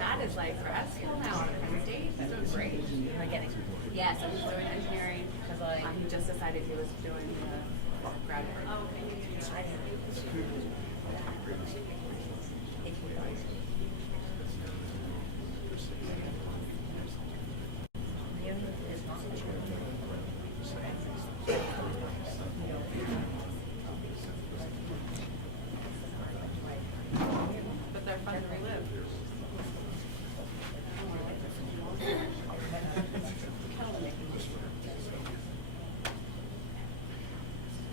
Chad is like grad school now at Penn State. That's great. Am I getting? Yes, I'm doing engineering because he just decided he was doing the grad work. Oh, okay. But they're fun to relive.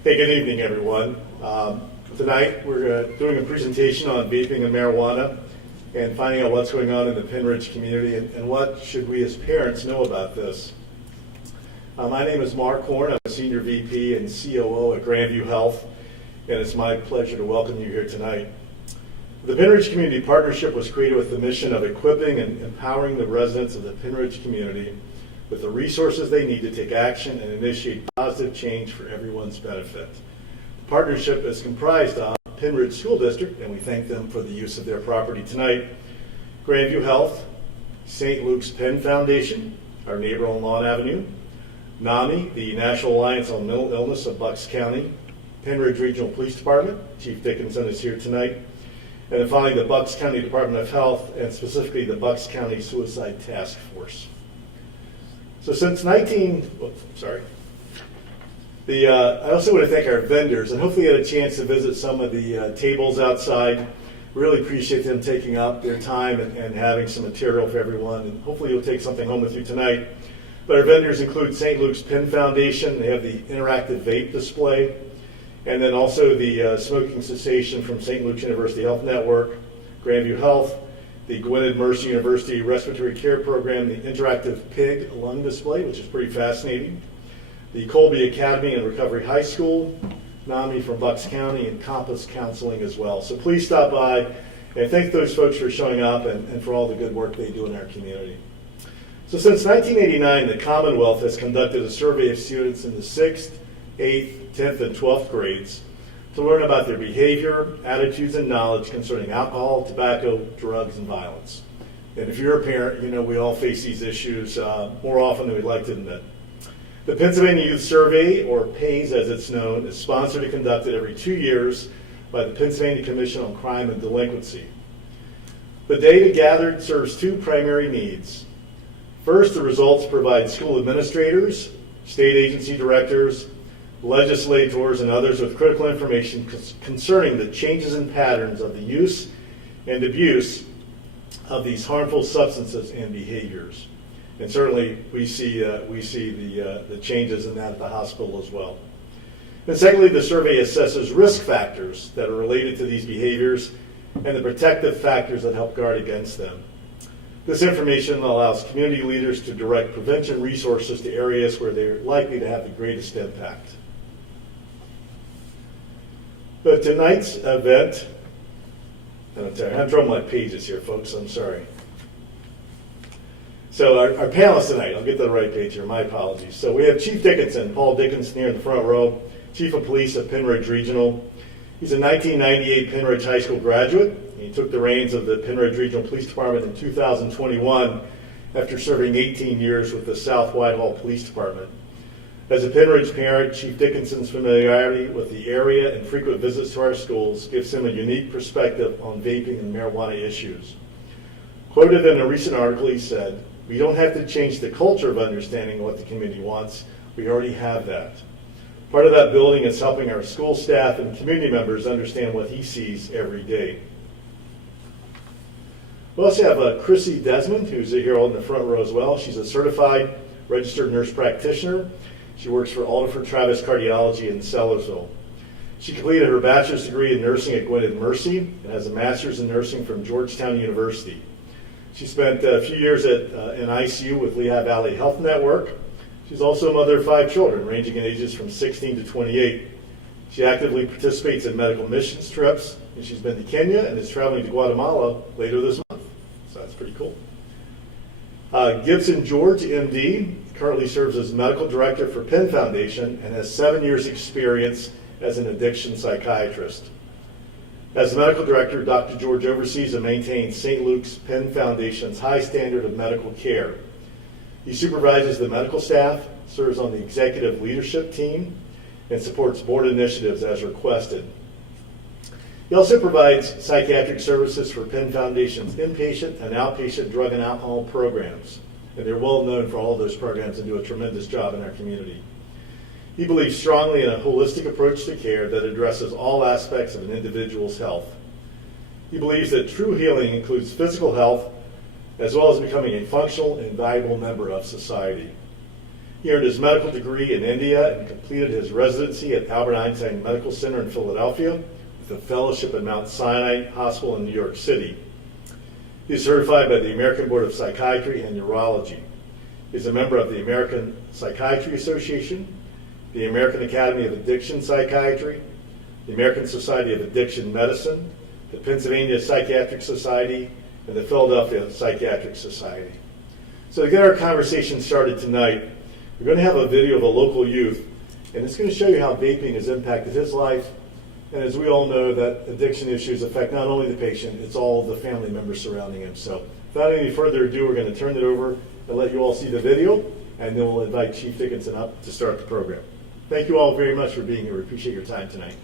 Hey, good evening, everyone. Tonight we're doing a presentation on vaping and marijuana and finding out what's going on in the Pennridge community and what should we as parents know about this. My name is Mark Horn. I'm a Senior VP and COO at Grandview Health, and it's my pleasure to welcome you here tonight. The Pennridge Community Partnership was created with the mission of equipping and empowering the residents of the Pennridge community with the resources they need to take action and initiate positive change for everyone's benefit. The partnership is comprised of Pennridge School District, and we thank them for the use of their property tonight, Grandview Health, St. Luke's Penn Foundation, our neighbor on Lawn Avenue, NAMI, the National Alliance on Mental Illness of Bucks County, Pennridge Regional Police Department, Chief Dickinson is here tonight, and then finally the Bucks County Department of Health, and specifically the Bucks County Suicide Task Force. So since I also want to thank our vendors, and hopefully you had a chance to visit some of the tables outside. Really appreciate them taking up their time and having some material for everyone, and hopefully you'll take something home with you tonight. But our vendors include St. Luke's Penn Foundation. They have the interactive vape display, and then also the smoking cessation from St. Luke's University Health Network, Grandview Health, the Gwynedd Mercy University Respiratory Care Program, the interactive pig lung display, which is pretty fascinating, the Colby Academy and Recovery High School, NAMI from Bucks County, and Compass Counseling as well. So please stop by and thank those folks for showing up and for all the good work they do in our community. So since 1989, the Commonwealth has conducted a survey of students in the 6th, 8th, 10th, and 12th grades to learn about their behavior, attitudes, and knowledge concerning alcohol, tobacco, drugs, and violence. And if you're a parent, you know we all face these issues more often than we'd like to admit. The Pennsylvania Youth Survey, or PAYS as it's known, is sponsored and conducted every 2 years by the Pennsylvania Commission on Crime and Delinquency. The data gathered serves two primary needs. First, the results provide school administrators, state agency directors, legislators, and others with critical information concerning the changes in patterns of the use and abuse of these harmful substances and behaviors. And certainly we see the changes in that at the hospital as well. And secondly, the survey assesses risk factors that are related to these behaviors and the protective factors that help guard against them. This information allows community leaders to direct prevention resources to areas where they're likely to have the greatest impact. But tonight's event, I'm drawing my pages here, folks, I'm sorry. So our panelists tonight, I'll get to the right page here, my apologies. So we have Chief Dickinson, Paul Dickinson here in the front row, Chief of Police at Pennridge Regional. He's a 1998 Pennridge High School graduate. He took the reins of the Pennridge Regional Police Department in 2021 after serving 18 years with the South Whitehall Police Department. As a Pennridge parent, Chief Dickinson's familiarity with the area and frequent visits to our schools gives him a unique perspective on vaping and marijuana issues. Quoted in a recent article, he said, "We don't have to change the culture of understanding what the community wants. We already have that. Part of that building is helping our school staff and community members understand what he sees every day." We also have Chrissy Desmond, who's here on the front row as well. She's a certified registered nurse practitioner. She works for Alderford Travis Cardiology in Sellersville. She completed her bachelor's degree in nursing at Gwynedd Mercy and has a master's in nursing from Georgetown University. She spent a few years in ICU with Lehigh Valley Health Network. She's also a mother of 5 children, ranging in ages from 16 to 28. She actively participates in medical missions trips, and she's been to Kenya and is traveling to Guatemala later this month. So that's pretty cool. Gibson George, MD, currently serves as medical director for Penn Foundation and has 7 years experience as an addiction psychiatrist. As the medical director, Dr. George oversees and maintains St. Luke's Penn Foundation's high standard of medical care. He supervises the medical staff, serves on the executive leadership team, and supports board initiatives as requested. He also provides psychiatric services for Penn Foundation's inpatient and outpatient drug and alcohol programs, and they're well known for all of those programs and do a tremendous job in our community. He believes strongly in a holistic approach to care that addresses all aspects of an individual's health. He believes that true healing includes physical health as well as becoming a functional and valuable member of society. He earned his medical degree in India and completed his residency at Albert Einstein Medical Center in Philadelphia with a fellowship at Mount Sinai Hospital in New York City. He is certified by the American Board of Psychiatry and Neurology. He is a member of the American Psychiatry Association, the American Academy of Addiction Psychiatry, the American Society of Addiction Medicine, the Pennsylvania Psychiatric Society, and the Philadelphia Psychiatric Society. So to get our conversation started tonight, we're going to have a video of a local youth, and it's going to show you how vaping has impacted his life. And as we all know, that addiction issues affect not only the patient, it's all the family members surrounding him. So without any further ado, we're going to turn it over and let you all see the video, and then we'll invite Chief Dickinson up to start the program. Thank you all very much for being here. We appreciate your time tonight.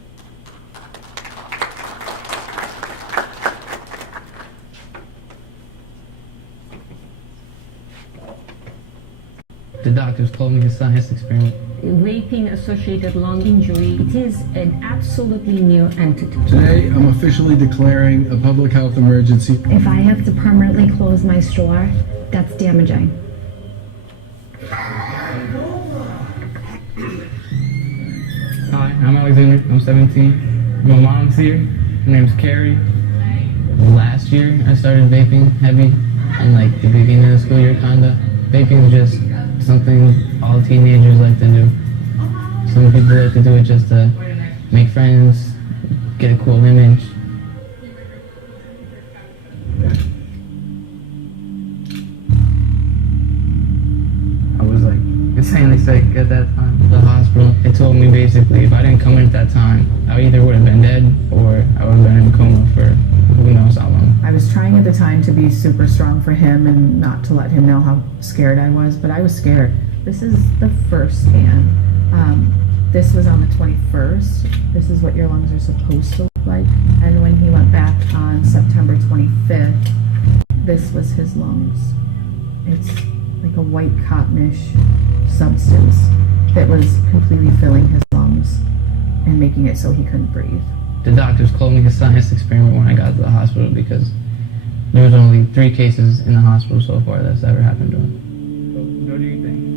The doctors told me it's a science experiment. Vaping-associated lung injury, it is an absolutely new entity. Today, I'm officially declaring a public health emergency. If I have to permanently close my store, that's damaging. Hi, I'm Alexander. I'm 17. My mom's here. Her name's Carrie. Last year, I started vaping heavy in like the beginning of the school year, kinda. Vaping is just something all teenagers like to do. Some people like to do it just to make friends, get a cool image. I was like insanely sick at that time. The hospital, it told me basically if I didn't come in at that time, I either would have been dead or I would have been in a coma for who knows how long. I was trying at the time to be super strong for him and not to let him know how scared I was, but I was scared. This is the first scan. This was on the 21st. This is what your lungs are supposed to look like. And when he went back on September 25th, this was his lungs. It's like a white cottonish substance that was completely filling his lungs and making it so he couldn't breathe. The doctors called me a science experiment when I got to the hospital because there was only 3 cases in the hospital so far that's ever happened to him. What do you think?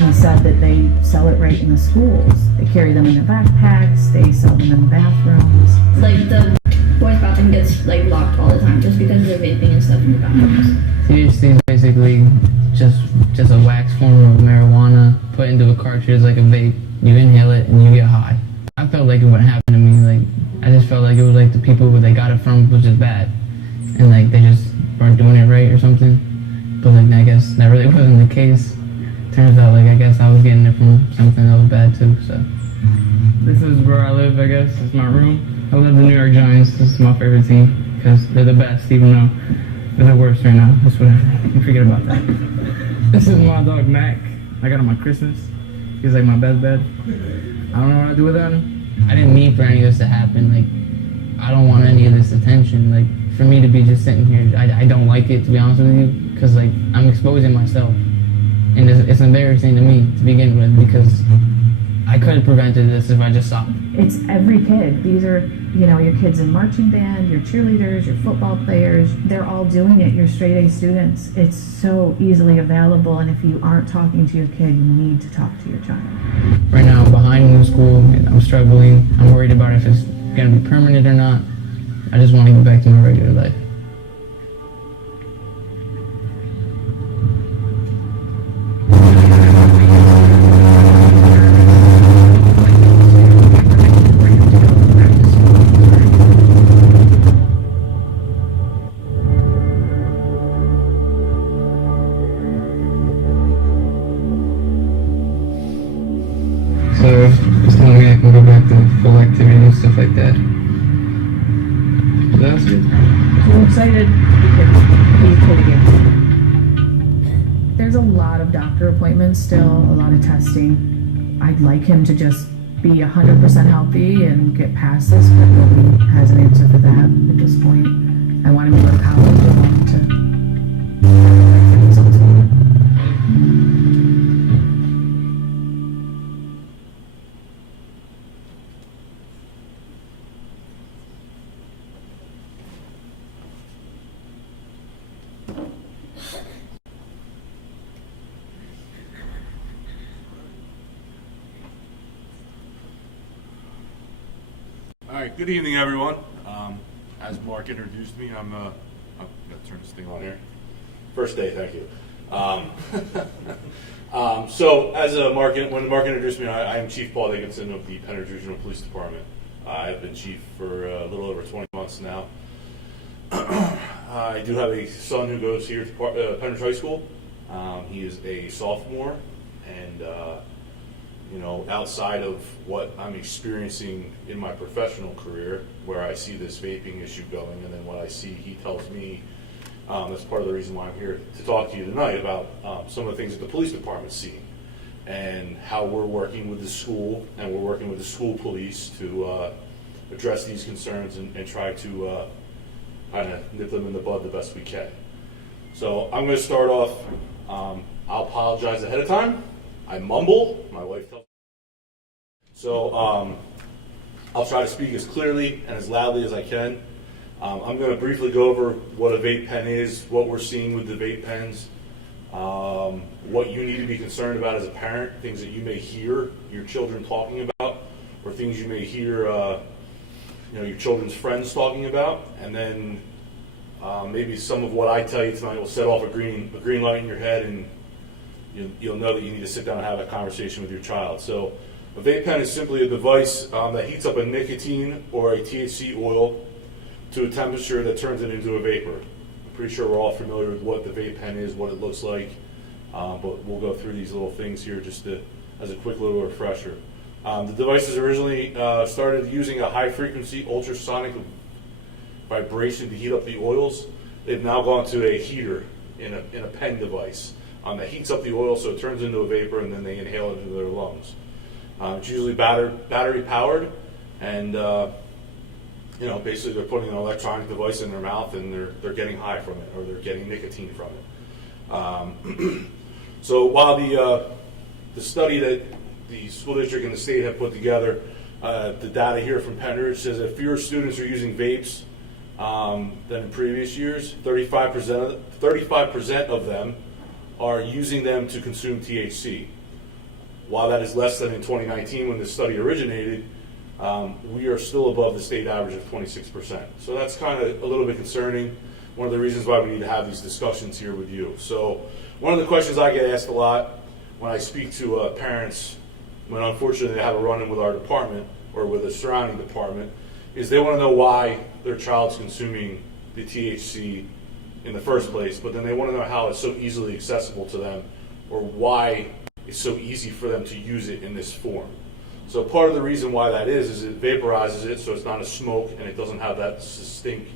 He said that they sell it right in the schools. They carry them in their backpacks, they sell them in bathrooms. Like the boys' bathroom gets like locked all the time just because they're vaping and stuff in the bathrooms. THC is basically just a wax form of marijuana put into a cartridge like a vape. You inhale it and you get high. I felt like it wouldn't happen to me. Like I just felt like it was like the people who they got it from was just bad, and like they just weren't doing it right or something. But like I guess that really wasn't the case. Turns out like I guess I was getting it from something that was bad too. So this is where I live. I guess it's my room. I love the New York Giants. This is my favorite team because they're the best, even though they're the worst right now. That's whatever. You forget about that. This is my dog Mac. I got him on Christmas. He's like my best bed. I don't know what I'd do without him. I didn't mean for any of this to happen. Like, I don't want any of this attention. Like, for me to be just sitting here, I don't like it, to be honest with you, because like I'm exposing myself, and it's embarrassing to me to begin with because I could have prevented this if I just stopped. It's every kid. These are, you know, your kids in marching band, your cheerleaders, your football players. They're all doing it. Your straight A students. It's so easily available, and if you aren't talking to your kid, you need to talk to your child. Right now I'm behind in school and I'm struggling. I'm worried about if it's gonna be permanent or not. I just want to get back to my regular life. Just telling me I can go back to full activity and stuff like that. So that was good. I'm excited because he's pretty good. There's a lot of doctor appointments still, a lot of testing. I'd like him to just be 100% healthy and get past this, but nobody has an answer for that at this point. I want him to go to college. I want him to. All right, good evening, everyone. As Mark introduced me, I'm going to turn this thing on here. First day, thank you. So, when Mark introduced me, I am Chief Paul Dickinson of the Pennridge Regional Police Department. I've been chief for a little over 20 months now. I do have a son who goes here to Pennridge High School. He is a sophomore, and outside of what I'm experiencing in my professional career, where I see this vaping issue going, and then what I see he tells me, that's part of the reason why I'm here to talk to you tonight about some of the things that the police department's seeing and how we're working with the school and we're working with the school police to address these concerns and try to kind of nip them in the bud the best we can. So I'm going to start off. I'll apologize ahead of time. I mumble. My wife tells me. So I'll try to speak as clearly and as loudly as I can. I'm going to briefly go over what a vape pen is, what we're seeing with the vape pens, what you need to be concerned about as a parent, things that you may hear your children talking about, or things you may hear your children's friends talking about, and then maybe some of what I tell you tonight will set off a green light in your head, and you'll know that you need to sit down and have a conversation with your child. So a vape pen is simply a device that heats up a nicotine or a THC oil to a temperature that turns it into a vapor. I'm pretty sure we're all familiar with what the vape pen is, what it looks like, but we'll go through these little things here just as a quick little refresher. The devices originally started using a high-frequency ultrasonic vibration to heat up the oils. They've now gone to a heater in a pen device that heats up the oil so it turns into a vapor, and then they inhale it into their lungs. It's usually battery powered, and basically they're putting an electronic device in their mouth and they're getting high from it, or they're getting nicotine from it. So while the study that the school district and the state have put together, the data here from Pennridge says that fewer students are using vapes than in previous years. 35% of them are using them to consume THC. While that is less than in 2019 when this study originated, we are still above the state average of 26%. So that's kind of a little bit concerning. One of the reasons why we need to have these discussions here with you. So one of the questions I get asked a lot when I speak to parents, when unfortunately they have a run-in with our department or with a surrounding department, is they want to know why their child's consuming the THC in the first place, but then they want to know how it's so easily accessible to them, or why it's so easy for them to use it in this form. So part of the reason why that is it vaporizes it, so it's not a smoke and it doesn't have that distinct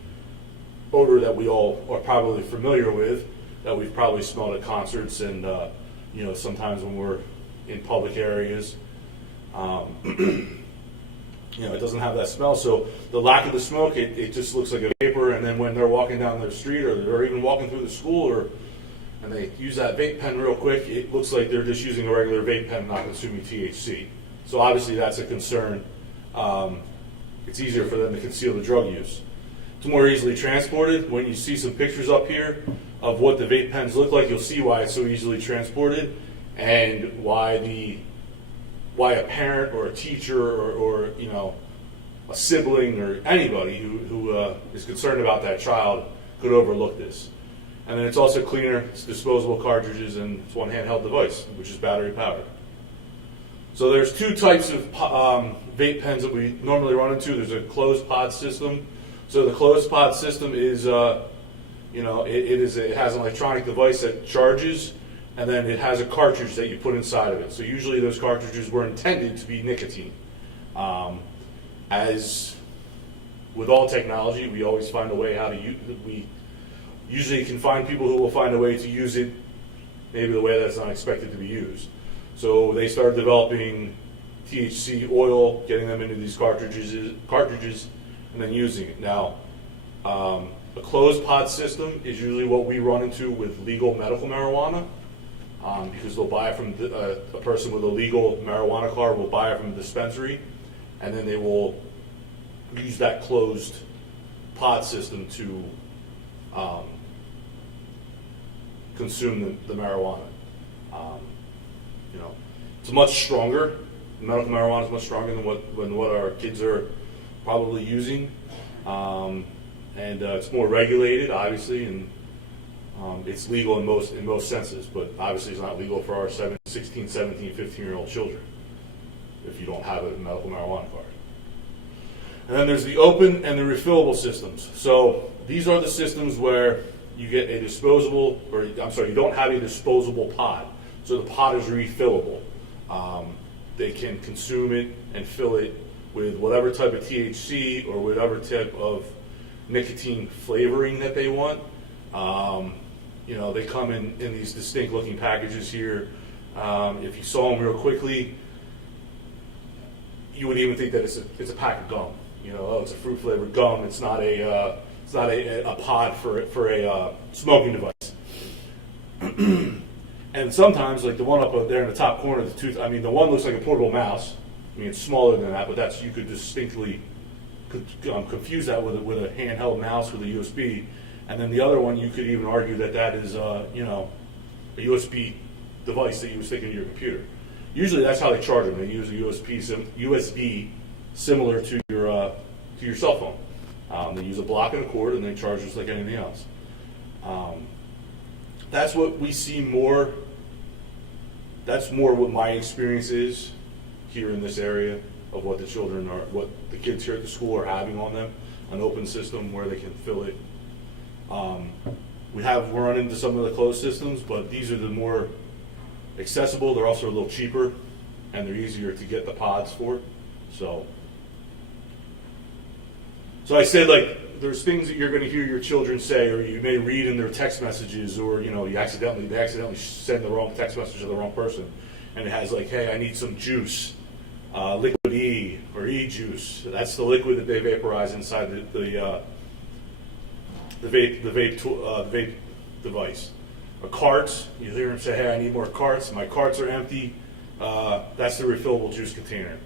odor that we all are probably familiar with, that we've probably smelled at concerts and sometimes when we're in public areas. It doesn't have that smell, so the lack of the smoke, it just looks like a vapor, and then when they're walking down their street or they're even walking through the school and they use that vape pen real quick, it looks like they're just using a regular vape pen, not consuming THC. So obviously that's a concern. It's easier for them to conceal the drug use. It's more easily transported. When you see some pictures up here of what the vape pens look like, you'll see why it's so easily transported and why a parent or a teacher or a sibling or anybody who is concerned about that child could overlook this. And then it's also cleaner, it's disposable cartridges, and it's one handheld device, which is battery powered. So there's two types of vape pens that we normally run into. There's a closed pod system. So the closed pod system is, it has an electronic device that charges, and then it has a cartridge that you put inside of it. So usually those cartridges were intended to be nicotine. As with all technology, we always find a way how to use it. We usually can find people who will find a way to use it maybe the way that's not expected to be used. So they started developing THC oil, getting them into these cartridges, and then using it. Now, a closed pod system is usually what we run into with legal medical marijuana, because they'll buy it from a person with a legal marijuana card will buy it from a dispensary, and then they will use that closed pod system to consume the marijuana. It's much stronger. Medical marijuana is much stronger than what our kids are probably using, and it's more regulated, obviously, and it's legal in most senses, but obviously it's not legal for our 16, 17, 15-year-old children if you don't have a medical marijuana card. And then there's the open and the refillable systems. So these are the systems where you get a disposable, you don't have a disposable pod. So the pod is refillable. They can consume it and fill it with whatever type of THC or whatever type of nicotine flavoring that they want. They come in these distinct looking packages here. If you saw them real quickly, you would even think that it's a pack of gum. It's a fruit flavored gum. It's not a pod for a smoking device. And sometimes, like the one up there in the top corner of the the one looks like a portable mouse. It's smaller than that, but you could distinctly confuse that with a handheld mouse with a USB. And then the other one, you could even argue that is a USB device that you would stick into your computer. Usually, that's how they charge them. They use a USB similar to your cell phone. They use a block and a cord, and they charge just like anything else. That's what we see more. That's more what my experience is here in this area of what the kids here at the school are having on them, an open system where they can fill it. We're running into some of the closed systems, but these are the more accessible. They're also a little cheaper, and they're easier to get the pods for. So I said, there's things that you're going to hear your children say, or you may read in their text messages, or they accidentally send the wrong text message to the wrong person, and it has hey, I need some juice, liquid E or E juice. That's the liquid that they vaporize inside the vape device. Or carts, you hear them say, hey, I need more carts. My carts are empty. That's the refillable juice container.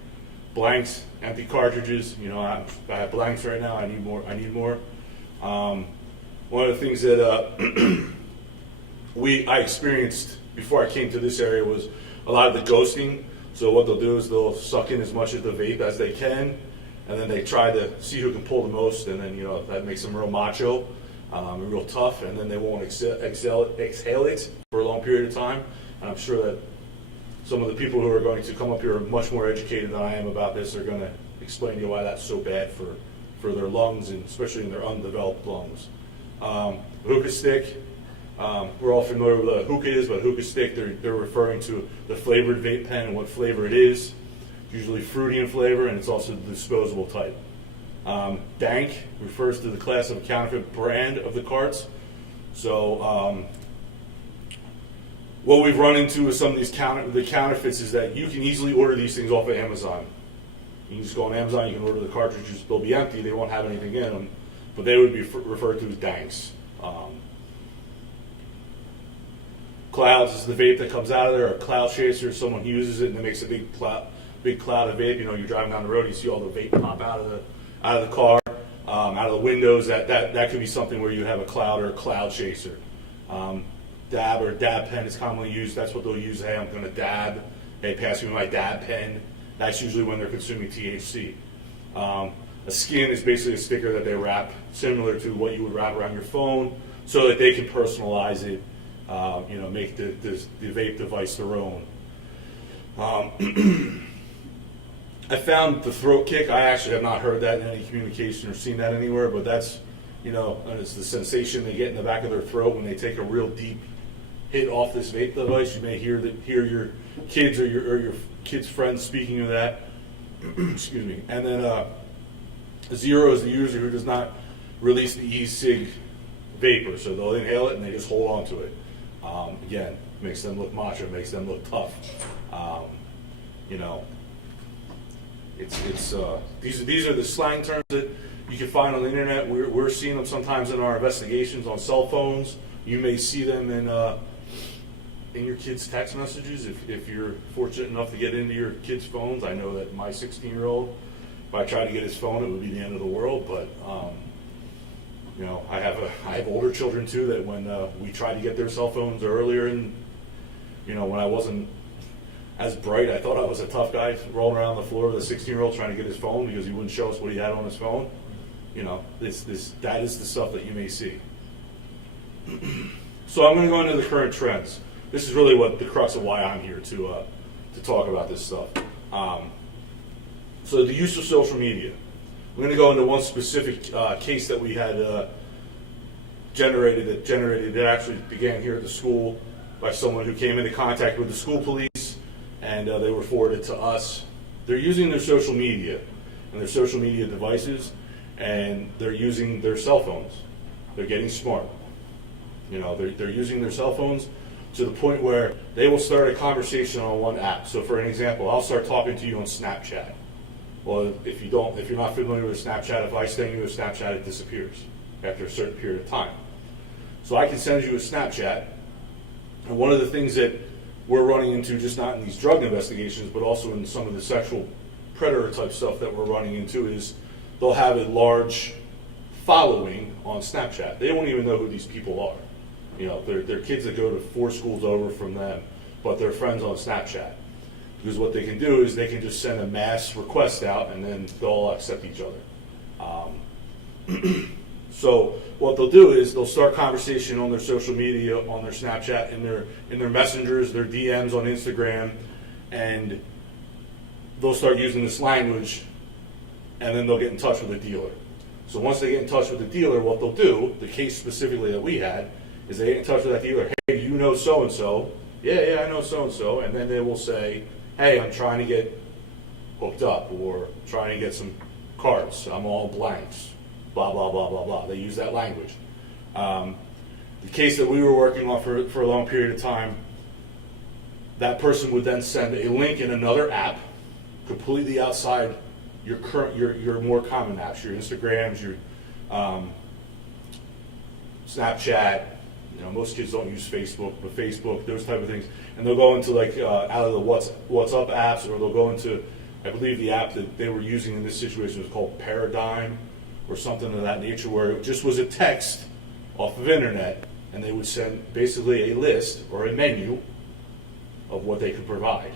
Blanks, empty cartridges. I have blanks right now. I need more. One of the things that I experienced before I came to this area was a lot of the ghosting. So what they'll do is they'll suck in as much of the vape as they can, and then they try to see who can pull the most, and then that makes them real macho and real tough, and then they won't exhale it for a long period of time. And I'm sure that some of the people who are going to come up here are much more educated than I am about this. They're going to explain to you why that's so bad for their lungs, and especially in their undeveloped lungs. Hookah stick. We're all familiar with what a hookah is, but a hookah stick, they're referring to the flavored vape pen and what flavor it is. Usually fruity in flavor, and it's also the disposable type. Dank refers to the class of counterfeit brand of the carts. So what we've run into with some of these counterfeits is that you can easily order these things off of Amazon. You can just go on Amazon, you can order the cartridges, they'll be empty, they won't have anything in them, but they would be referred to as danks. Clouds is the vape that comes out of there, or cloud chaser, someone uses it and it makes a big cloud of vape. You're driving down the road, you see all the vape pop out of the car, out of the windows. That could be something where you have a cloud or a cloud chaser. Dab or dab pen is commonly used. That's what they'll use. Hey, I'm going to dab. Hey, pass me my dab pen. That's usually when they're consuming THC. A skin is basically a sticker that they wrap, similar to what you would wrap around your phone, so that they can personalize it. Make the vape device their own. I found the throat kick. I actually have not heard that in any communication or seen that anywhere, but that's, and it's the sensation they get in the back of their throat when they take a real deep hit off this vape device. You may hear your kids or your kids' friends speaking of that. Excuse me. And then 0 is the user who does not release the e-cig vapor, so they'll inhale it and they just hold on to it. Again, makes them look macho, makes them look tough. You know, these are the slang terms that you can find on the internet. We're seeing them sometimes in our investigations on cell phones. You may see them in your kids' text messages if you're fortunate enough to get into your kids' phones. I know that my 16-year-old, if I tried to get his phone, it would be the end of the world. But you know, I have older children too that when we tried to get their cell phones earlier, and you know, when I wasn't as bright, I thought I was a tough guy rolling around the floor with a 16-year-old trying to get his phone because he wouldn't show us what he had on his phone. You know, that is the stuff that you may see. So I'm going to go into the current trends. This is really what the crux of why I'm here to talk about this stuff. So the use of social media. We're going to go into one specific case that we had generated that actually began here at the school by someone who came into contact with the school police, and they were forwarded to us. They're using their social media and their social media devices, and they're using their cell phones. They're getting smart. You know, they're using their cell phones to the point where they will start a conversation on one app. So for an example, I'll start talking to you on Snapchat. Well, if you're not familiar with Snapchat, if I send you a Snapchat, it disappears after a certain period of time. So I can send you a Snapchat, and one of the things that we're running into, just not in these drug investigations, but also in some of the sexual predator type stuff that we're running into, is they'll have a large following on Snapchat. They won't even know who these people are. You know, they're kids that go to 4 schools over from them, but they're friends on Snapchat. Because what they can do is they can just send a mass request out, and then they'll all accept each other. So what they'll do is they'll start conversation on their social media, on their Snapchat, in their messengers, their DMs on Instagram, and they'll start using this language, and then they'll get in touch with a dealer. So once they get in touch with the dealer, what they'll do, the case specifically that we had, is they get in touch with that dealer. Hey, you know so-and-so. Yeah, I know so-and-so. And then they will say, hey, I'm trying to get hooked up, or trying to get some cards. I'm all blanks. Blah, blah, blah, blah, blah. They use that language. The case that we were working on for a long period of time, that person would then send a link in another app completely outside your more common apps, your Instagrams, your Snapchat. You know, most kids don't use Facebook, but Facebook, those type of things. And they'll go into like out of the WhatsApp apps, or they'll go into, I believe the app that they were using in this situation was called Paradigm, or something of that nature, where it just was a text off of internet, and they would send basically a list or a menu of what they could provide.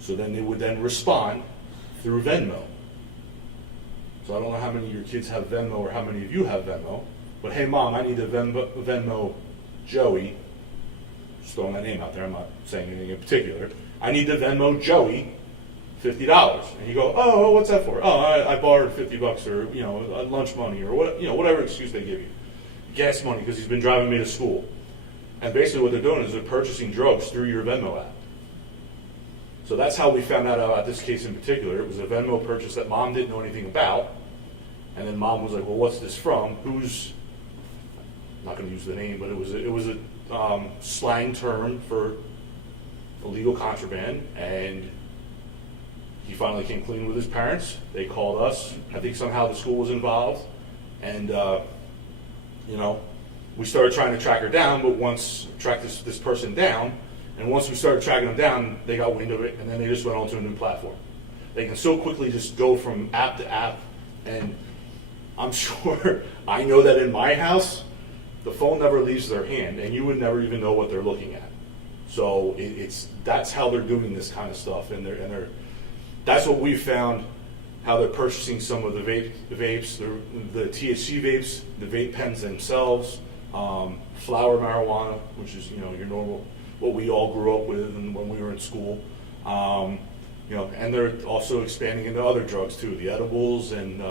So then they would then respond through Venmo. So I don't know how many of your kids have Venmo or how many of you have Venmo, but hey mom, I need to Venmo Joey. Just throwing that name out there, I'm not saying anything in particular. I need to Venmo Joey $50. And you go, oh, what's that for? Oh, I borrowed $50, or you know, lunch money, or what, you know, whatever excuse they give you. Gas money because he's been driving me to school. And basically what they're doing is they're purchasing drugs through your Venmo app. So that's how we found out about this case in particular. It was a Venmo purchase that mom didn't know anything about. And then mom was like, well, what's this from? Who's, I'm not going to use the name, but it was a slang term for illegal contraband. And he finally came clean with his parents. They called us. I think somehow the school was involved. And, you know, we started trying to track her down, but track this person down. And once we started tracking them down, they got wind of it, and then they just went on to a new platform. They can so quickly just go from app to app. And I'm sure, I know that in my house, the phone never leaves their hand, and you would never even know what they're looking at. So that's how they're doing this kind of stuff, and that's what we found, how they're purchasing some of the vapes, the THC vapes, the vape pens themselves, flower marijuana, which is, you know, your normal, what we all grew up with and when we were in school. You know, and they're also expanding into other drugs too, the edibles, and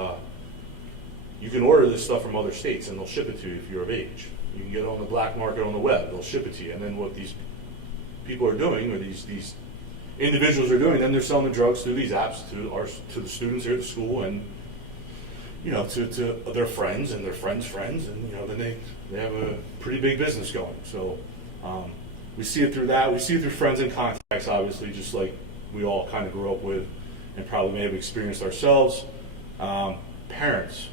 you can order this stuff from other states and they'll ship it to you if you're of age. You can get it on the black market on the web. They'll ship it to you. And then what these people are doing, or these individuals are doing, then they're selling the drugs through these apps to the students here at the school, and to their friends and their friends' friends, and then they have a pretty big business going. So we see it through that. We see it through friends and contacts, obviously, just like we all kind of grew up with and probably may have experienced ourselves. Parents,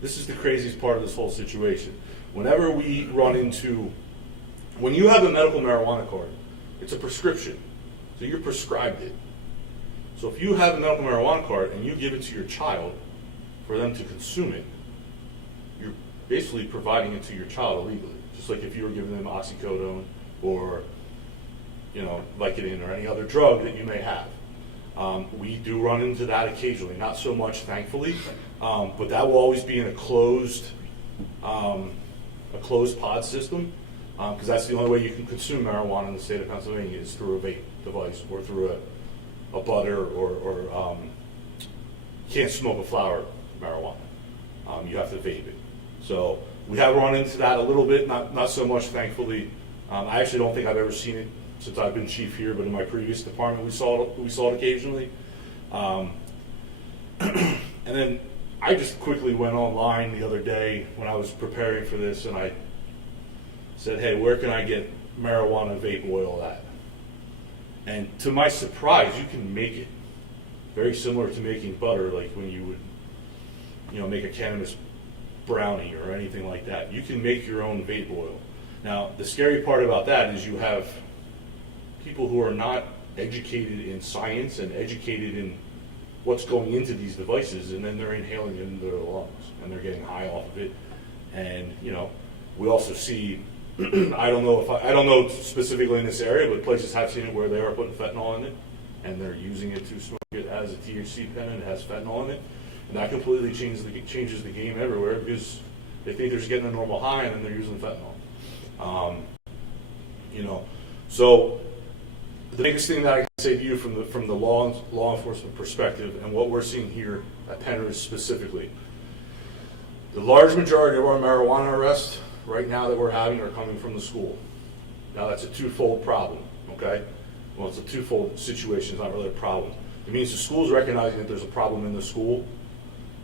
this is the craziest part of this whole situation. Whenever we run into, when you have a medical marijuana card, it's a prescription. So you're prescribed it. So if you have a medical marijuana card and you give it to your child for them to consume it, you're basically providing it to your child illegally. Just like if you were giving them oxycodone or Vicodin or any other drug that you may have. We do run into that occasionally, not so much, thankfully, but that will always be in a closed pod system, because that's the only way you can consume marijuana in the state of Pennsylvania is through a vape device or through a butter or you can't smoke a flower marijuana. You have to vape it. So we have run into that a little bit, not so much, thankfully. I actually don't think I've ever seen it since I've been chief here, but in my previous department we saw it occasionally. And then I just quickly went online the other day when I was preparing for this, and I said, hey, where can I get marijuana vape oil at? And to my surprise, you can make it very similar to making butter, like when you would make a cannabis brownie or anything like that. You can make your own vape oil. Now, the scary part about that is you have people who are not educated in science and educated in what's going into these devices, and then they're inhaling it into their lungs and they're getting high off of it. And we also see I don't know specifically in this area, but places have seen it where they are putting fentanyl in it and they're using it to smoke it as a THC pen, and it has fentanyl in it, and that completely changes the game everywhere, because they think they're just getting a normal high and then they're using fentanyl. So the biggest thing that I can say to you from the law enforcement perspective, and what we're seeing here at Pennridge specifically, the large majority of our marijuana arrests right now that we're having are coming from the school. Now that's a twofold problem, okay? Well, it's a twofold situation, it's not really a problem. It means the school's recognizing that there's a problem in the school,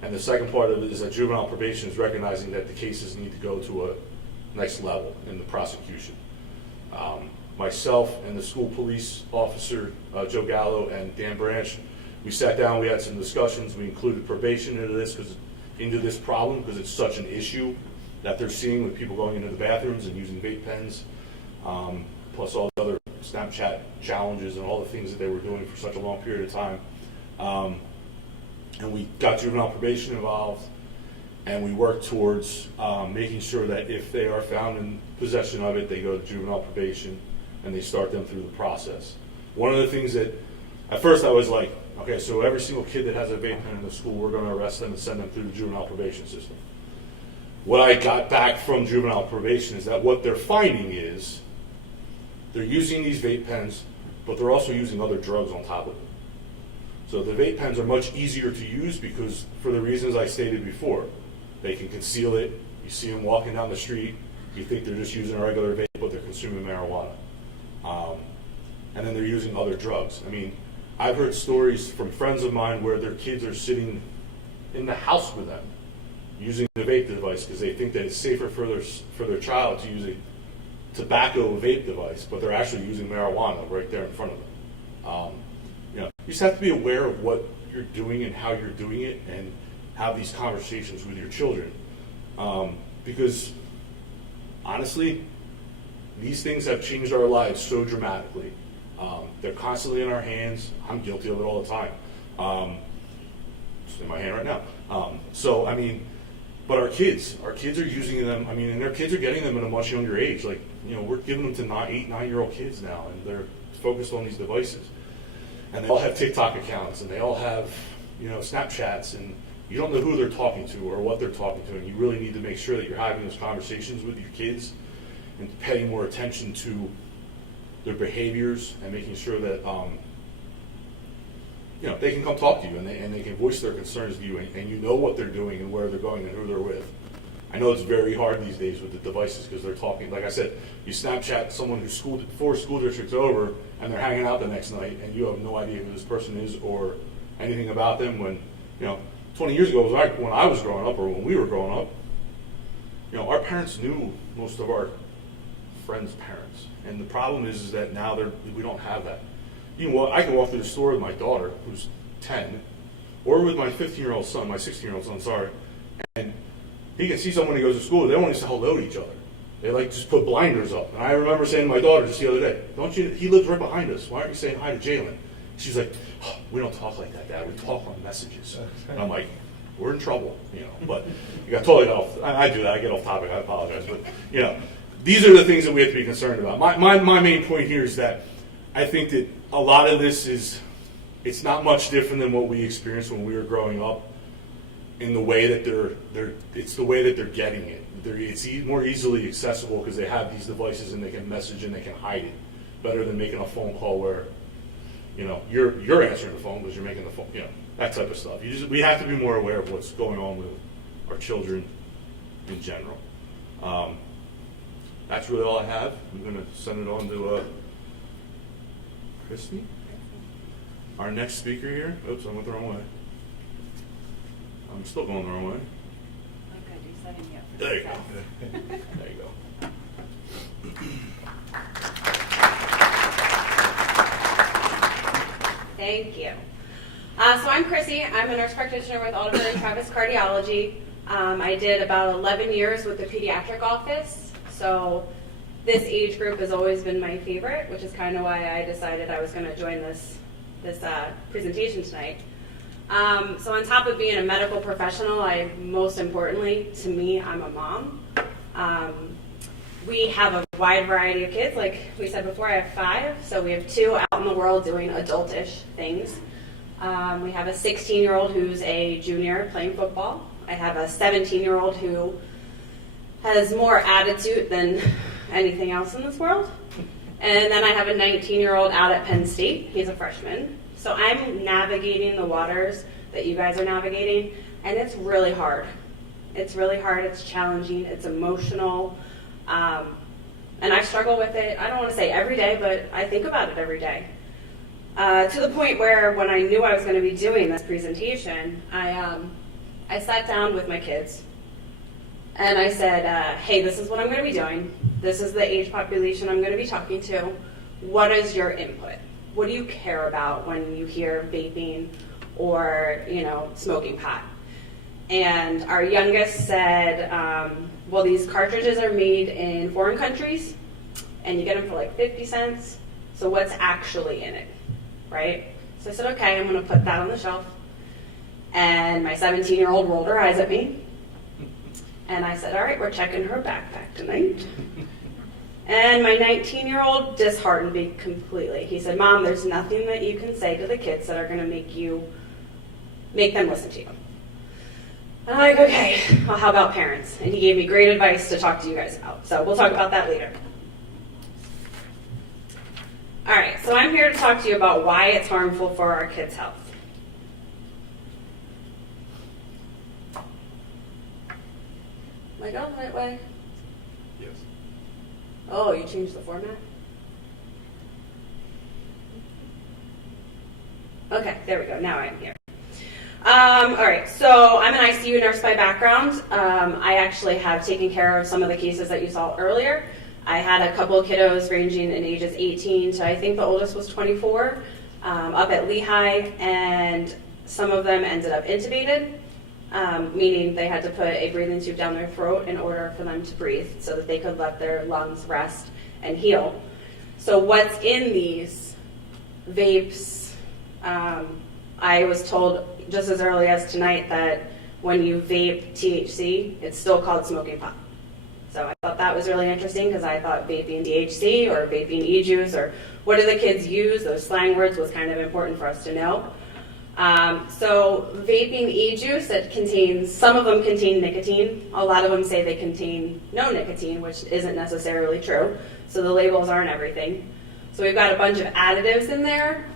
and the second part of it is that juvenile probation is recognizing that the cases need to go to a next level in the prosecution. Myself and the school police officer, Joe Gallo, and Dan Branch, we sat down, we had some discussions, we included probation into this problem because it's such an issue that they're seeing with people going into the bathrooms and using vape pens, plus all the other Snapchat challenges and all the things that they were doing for such a long period of time. And we got juvenile probation involved, and we worked towards making sure that if they are found in possession of it, they go to juvenile probation and they start them through the process. One of the things that, at first I was like, okay, so every single kid that has a vape pen in the school, we're going to arrest them and send them through the juvenile probation system. What I got back from juvenile probation is that what they're finding is they're using these vape pens, but they're also using other drugs on top of it. So the vape pens are much easier to use because, for the reasons I stated before, they can conceal it. You see them walking down the street, you think they're just using a regular vape, but they're consuming marijuana. And then they're using other drugs. I mean, I've heard stories from friends of mine where their kids are sitting in the house with them using the vape device because they think that it's safer for their child to use a tobacco vape device, but they're actually using marijuana right there in front of them. You just have to be aware of what you're doing and how you're doing it, and have these conversations with your children. Because honestly, these things have changed our lives so dramatically. They're constantly in our hands. I'm guilty of it all the time. It's in my hand right now. But our kids are using them. And their kids are getting them at a much younger age. Like, we're giving them to 8-9-year-old kids now, and they're focused on these devices. And they all have TikTok accounts, and they all have, Snapchats, and you don't know who they're talking to or what they're talking to, and you really need to make sure that you're having those conversations with your kids and paying more attention to their behaviors and making sure that they can come talk to you and they can voice their concerns to you, and you know what they're doing and where they're going and who they're with. I know it's very hard these days with the devices because they're talking. Like I said, you Snapchat someone who's 4 school districts over, and they're hanging out the next night, and you have no idea who this person is or anything about them. When 20 years ago, when I was growing up, or when we were growing up, our parents knew most of our friends' parents, and the problem is that now we don't have that. I can walk through the store with my daughter, who's 10, or with my 15-year-old son, my 16-year-old son, sorry, and he can see someone he goes to school with. They don't even say hello to each other. They just put blinders up. And I remember saying to my daughter just the other day, he lives right behind us. Why aren't you saying hi to Jalen? She's like, oh, we don't talk like that, Dad. We talk on messages. And I'm like, we're in trouble, But you got totally off. I do that. I get off topic. I apologize. But, these are the things that we have to be concerned about. My main point here is that I think that a lot of this it's not much different than what we experienced when we were growing up. In the way that it's the way that they're getting it. It's more easily accessible because they have these devices and they can message and they can hide it better than making a phone call where, you're answering the phone because you're making the phone, that type of stuff. We have to be more aware of what's going on with our children in general. That's really all I have. I'm going to send it on to Christy. Our next speaker here. Oops, I went the wrong way. I'm still going the wrong way. Okay, you setting me up for There you success. go. There you go. Thank you. So I'm Chrissy. I'm a nurse practitioner with Oliver and Travis Cardiology. I did about 11 years with the pediatric office. So this age group has always been my favorite, which is kind of why I decided I was going to join this presentation tonight. So on top of being a medical professional, most importantly, to me, I'm a mom. We have a wide variety of kids. Like we said before, I have 5. So we have 2 out in the world doing adultish things. We have a 16-year-old who's a junior playing football. I have a 17-year-old who has more attitude than anything else in this world. And then I have a 19-year-old out at Penn State. He's a freshman. So I'm navigating the waters that you guys are navigating, and it's really hard. It's really hard, it's challenging, it's emotional, and I struggle with it, I don't want to say every day, but I think about it every day. To the point where when I knew I was going to be doing this presentation, I sat down with my kids, and I said, hey, this is what I'm going to be doing. This is the age population I'm going to be talking to. What is your input? What do you care about when you hear vaping or, smoking pot? And our youngest said, well, these cartridges are made in foreign countries, and you get them for like 50 cents. So what's actually in it, right? So I said, okay, I'm going to put that on the shelf. And my 17-year-old rolled her eyes at me. And I said, all right, we're checking her backpack tonight. And my 19-year-old disheartened me completely. He said, Mom, there's nothing that you can say to the kids that are going to make them listen to you. And I'm like, okay, well, how about parents? And he gave me great advice to talk to you guys about. So we'll talk about that later. All right, so I'm here to talk to you about why it's harmful for our kids' health. Am I going the right way? Yes. Oh, you changed the format? Okay, there we go. Now I'm here. All right, so I'm an ICU nurse by background. I actually have taken care of some of the cases that you saw earlier. I had a couple of kiddos ranging in ages 18 to I think the oldest was 24 up at Lehigh, and some of them ended up intubated, meaning they had to put a breathing tube down their throat in order for them to breathe so that they could let their lungs rest and heal. So what's in these vapes, I was told just as early as tonight that when you vape THC, it's still called smoking pot. So I thought that was really interesting because I thought vaping THC or vaping e-juice or what do the kids use, those slang words was kind of important for us to know. So vaping e-juice, it contains, some of them contain nicotine. A lot of them say they contain no nicotine, which isn't necessarily true. So the labels aren't everything. So we've got a bunch of additives in there.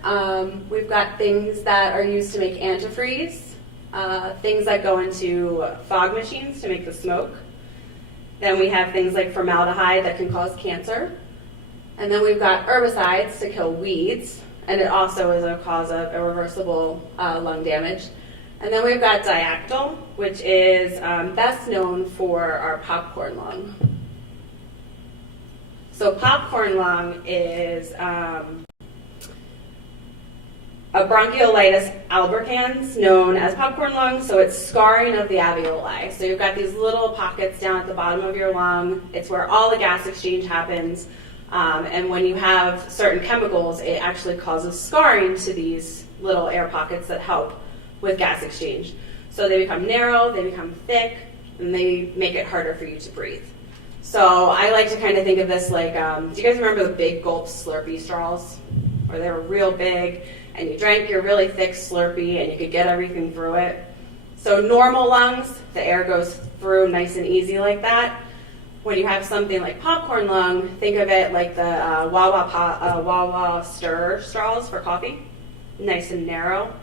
We've got things that are used to make antifreeze, things that go into fog machines to make the smoke. Then we have things like formaldehyde that can cause cancer. And then we've got herbicides to kill weeds, and it also is a cause of irreversible lung damage. And then we've got diactyl, which is best known for our popcorn lung. So popcorn lung is a bronchiolitis albicans known as popcorn lung, so it's scarring of the alveoli. So you've got these little pockets down at the bottom of your lung. It's where all the gas exchange happens. And when you have certain chemicals, it actually causes scarring to these little air pockets that help with gas exchange. So they become narrow, they become thick, and they make it harder for you to breathe. So I like to kind of think of this like, do you guys remember the big gulp Slurpee straws? Where they were real big, and you drank your really thick Slurpee, and you could get everything through it. So normal lungs, the air goes through nice and easy like that. When you have something like popcorn lung, think of it like the Wawa stir straws for coffee, nice and narrow.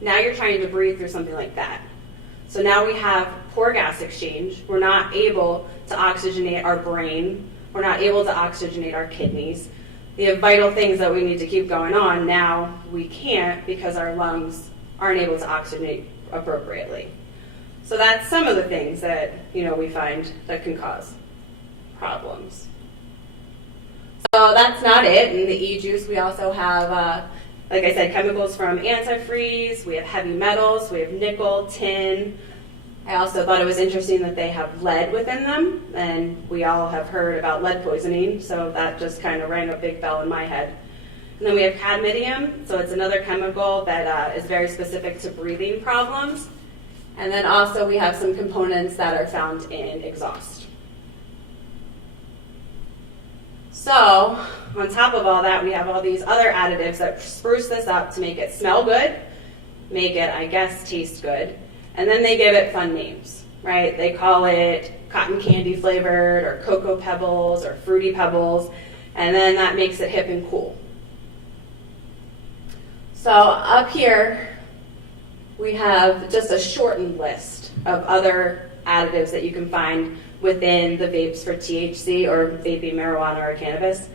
Now you're trying to breathe through something like that. So now we have poor gas exchange. We're not able to oxygenate our brain. We're not able to oxygenate our kidneys. The vital things that we need to keep going on, now we can't because our lungs aren't able to oxygenate appropriately. So that's some of the things that we find that can cause problems. So that's not it. In the e-juice, we also have, like I said, chemicals from antifreeze. We have heavy metals. We have nickel, tin. I also thought it was interesting that they have lead within them, and we all have heard about lead poisoning, so that just kind of rang a big bell in my head. And then we have cadmium, so it's another chemical that is very specific to breathing problems. And then also we have some components that are found in exhaust. So, on top of all that, we have all these other additives that spruce this up to make it smell good, make it, I guess, taste good, and then they give it fun names, right? They call it cotton candy flavored, or cocoa pebbles, or fruity pebbles, and then that makes it hip and cool. So up here, we have just a shortened list of other additives that you can find within the vapes for THC or vaping marijuana or cannabis.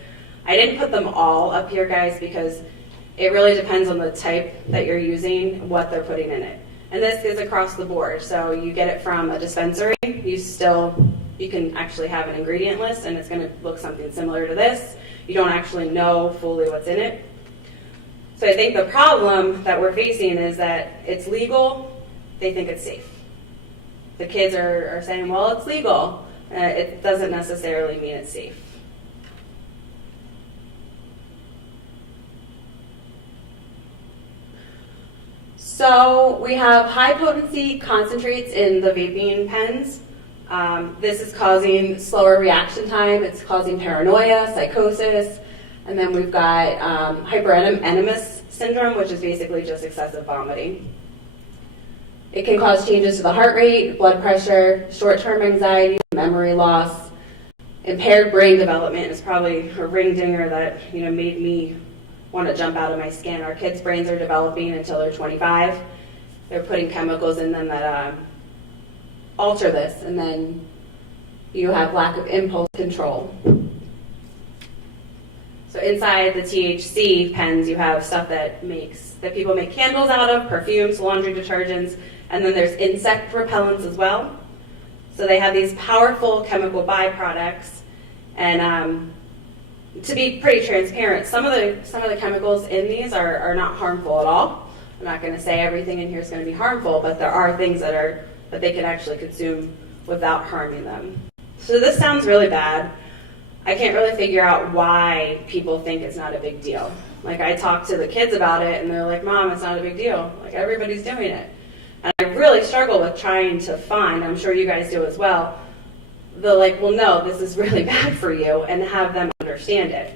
I didn't put them all up here, guys, because it really depends on the type that you're using, what they're putting in it. And this is across the board. So you get it from a dispensary, you can actually have an ingredient list, and it's going to look something similar to this. You don't actually know fully what's in it. So I think the problem that we're facing is that it's legal, they think it's safe. The kids are saying, well, it's legal. It doesn't necessarily mean it's safe. So we have high potency concentrates in the vaping pens. This is causing slower reaction time. It's causing paranoia, psychosis. And then we've got hyperemesis syndrome, which is basically just excessive vomiting. It can cause changes to the heart rate, blood pressure, short-term anxiety, memory loss. Impaired brain development is probably a ring dinger that made me want to jump out of my skin. Our kids' brains are developing until they're 25. They're putting chemicals in them that alter this, and then you have lack of impulse control. So inside the THC pens, you have stuff that people make candles out of, perfumes, laundry detergents, and then there's insect repellents as well. So they have these powerful chemical byproducts, and to be pretty transparent, some of the chemicals in these are not harmful at all. I'm not going to say everything in here is going to be harmful, but there are things that they can actually consume without harming them. So this sounds really bad. I can't really figure out why people think it's not a big deal. Like, I talk to the kids about it, and they're like, Mom, it's not a big deal. Like, everybody's doing it. And I really struggle with trying to find, I'm sure you guys do as well, well, no, this is really bad for you, and have them understand it.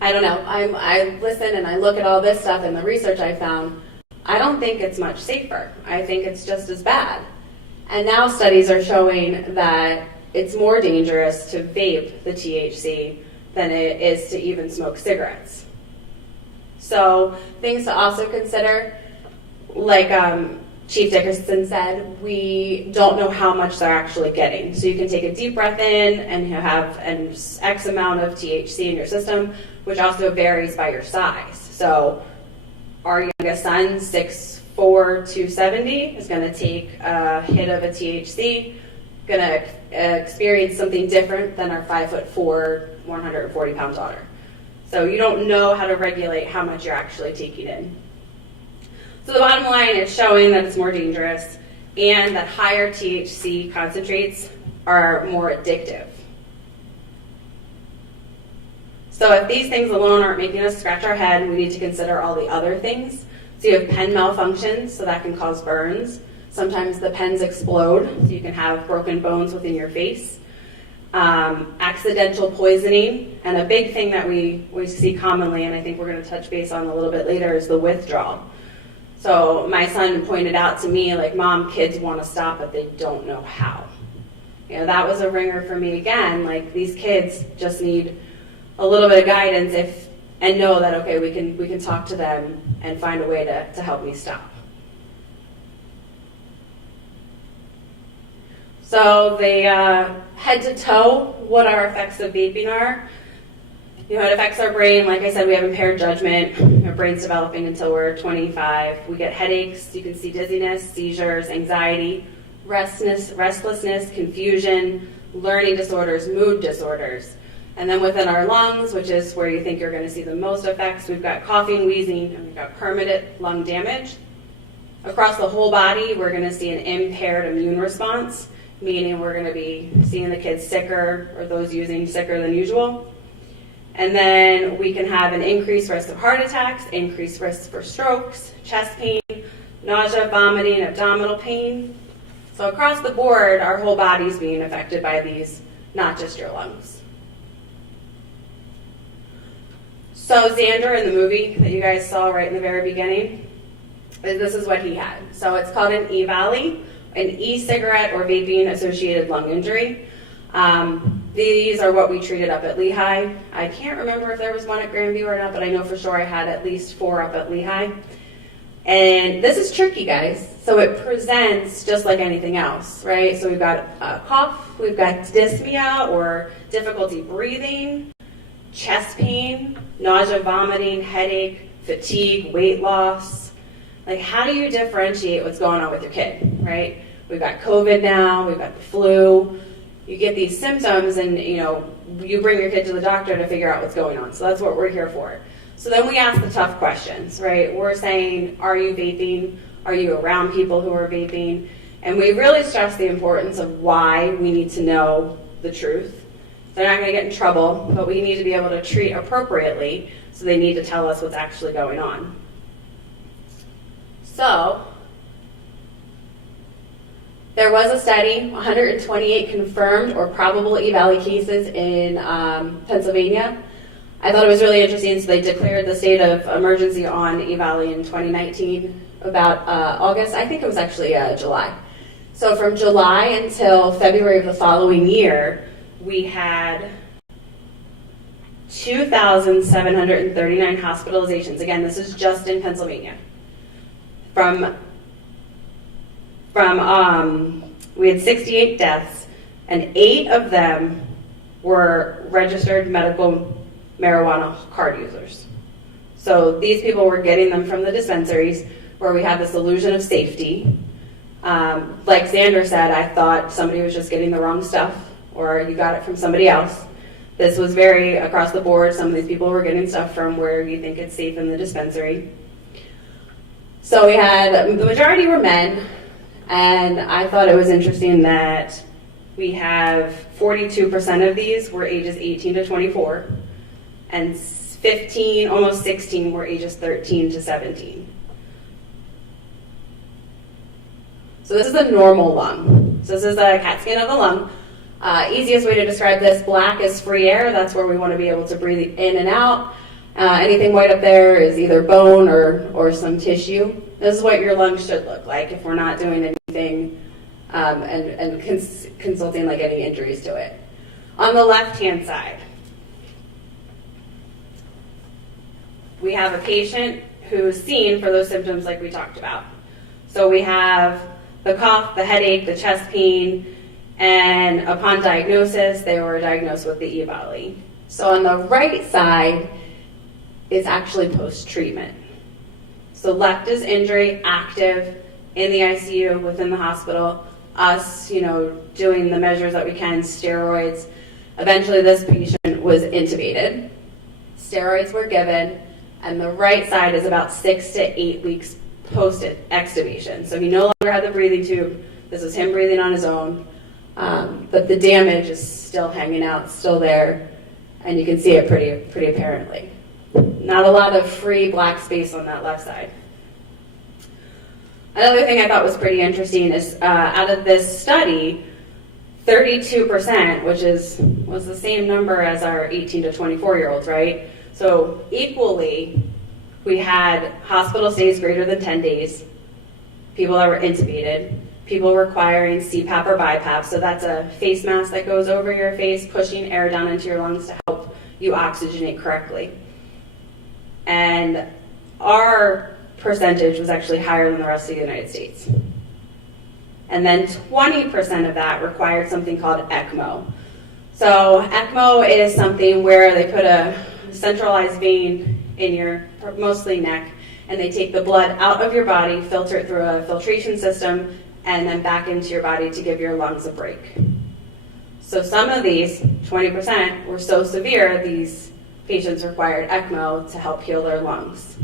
I don't know. I listen and I look at all this stuff and the research I found. I don't think it's much safer. I think it's just as bad. And now studies are showing that it's more dangerous to vape the THC than it is to even smoke cigarettes. So things to also consider, like Chief Dickerson said, we don't know how much they're actually getting. So you can take a deep breath in and you have an X amount of THC in your system, which also varies by your size. So our youngest son, 6'4", 270, is going to take a hit of a THC, going to experience something different than our 5'4", 140-pound daughter. So you don't know how to regulate how much you're actually taking in. So the bottom line is showing that it's more dangerous and that higher THC concentrates are more addictive. So if these things alone aren't making us scratch our head, we need to consider all the other things. So you have pen malfunctions, so that can cause burns. Sometimes the pens explode, so you can have broken bones within your face. Accidental poisoning, and a big thing that we see commonly, and I think we're going to touch base on a little bit later, is the withdrawal. So my son pointed out to me, like, Mom, kids want to stop, but they don't know how. You know, that was a ringer for me again. Like, these kids just need a little bit of guidance and know that, okay, we can talk to them and find a way to help me stop. So they head to toe what our effects of vaping are. You know, it affects our brain. Like I said, we have impaired judgment. Our brain's developing until we're 25. We get headaches. You can see dizziness, seizures, anxiety, restlessness, confusion, learning disorders, mood disorders. And then within our lungs, which is where you think you're going to see the most effects, we've got coughing, wheezing, and we've got permanent lung damage. Across the whole body, we're going to see an impaired immune response, meaning we're going to be seeing the kids sicker, or those using sicker than usual. And then we can have an increased risk of heart attacks, increased risk for strokes, chest pain, nausea, vomiting, abdominal pain. So across the board, our whole body's being affected by these, not just your lungs. So Xander in the movie that you guys saw right in the very beginning, this is what he had. So it's called an E-Valley, an e-cigarette or vaping associated lung injury. These are what we treated up at Lehigh. I can't remember if there was one at Grandview or not, but I know for sure I had at least 4 up at Lehigh. And this is tricky, guys. So it presents just like anything else, right? So we've got a cough, we've got dyspnea or difficulty breathing, chest pain, nausea, vomiting, headache, fatigue, weight loss. Like, how do you differentiate what's going on with your kid, right? We've got COVID now, we've got the flu. You get these symptoms and, you know, you bring your kid to the doctor to figure out what's going on. So that's what we're here for. So then we ask the tough questions, right? We're saying, are you vaping? Are you around people who are vaping? And we really stress the importance of why we need to know the truth. They're not going to get in trouble, but we need to be able to treat appropriately, so they need to tell us what's actually going on. So there was a study, 128 confirmed or probable E-Valley cases in Pennsylvania. I thought it was really interesting, so they declared the state of emergency on E-Valley in 2019, about August, I think it was actually July. So from July until February of the following year, we had 2,739 hospitalizations. Again, this is just in Pennsylvania. We had 68 deaths, and 8 of them were registered medical marijuana card users. So these people were getting them from the dispensaries where we have this illusion of safety. Like Xander said, I thought somebody was just getting the wrong stuff, or you got it from somebody else. This was very across the board. Some of these people were getting stuff from where you think it's safe in the dispensary. So we had, the majority were men, and I thought it was interesting that we have 42% of these were ages 18 to 24, and 15, almost 16 were ages 13 to 17. So this is a normal lung. So this is a CAT scan of the lung. Easiest way to describe this, black is free air. That's where we want to be able to breathe in and out. Anything white up there is either bone or some tissue. This is what your lungs should look like if we're not doing anything and consulting like any injuries to it. On the left-hand side, we have a patient who's seen for those symptoms like we talked about. So we have the cough, the headache, the chest pain, and upon diagnosis, they were diagnosed with the EVALI. So on the right side is actually post-treatment. So left is injury, active, in the ICU, within the hospital, us, doing the measures that we can, steroids. Eventually this patient was intubated. Steroids were given, and the right side is about 6 to 8 weeks post-extubation. So he no longer had the breathing tube. This was him breathing on his own. But the damage is still hanging out, still there, and you can see it pretty apparently. Not a lot of free black space on that left side. Another thing I thought was pretty interesting is out of this study, 32%, which was the same number as our 18 to 24-year-olds, right? So equally, we had hospital stays greater than 10 days, people that were intubated, people requiring CPAP or BiPAP, so that's a face mask that goes over your face, pushing air down into your lungs to help you oxygenate correctly. And our percentage was actually higher than the rest of the United States. And then 20% of that required something called ECMO. So ECMO is something where they put a centralized vein in your mostly neck, and they take the blood out of your body, filter it through a filtration system, and then back into your body to give your lungs a break. So some of these, 20%, were so severe, these patients required ECMO to help heal their lungs.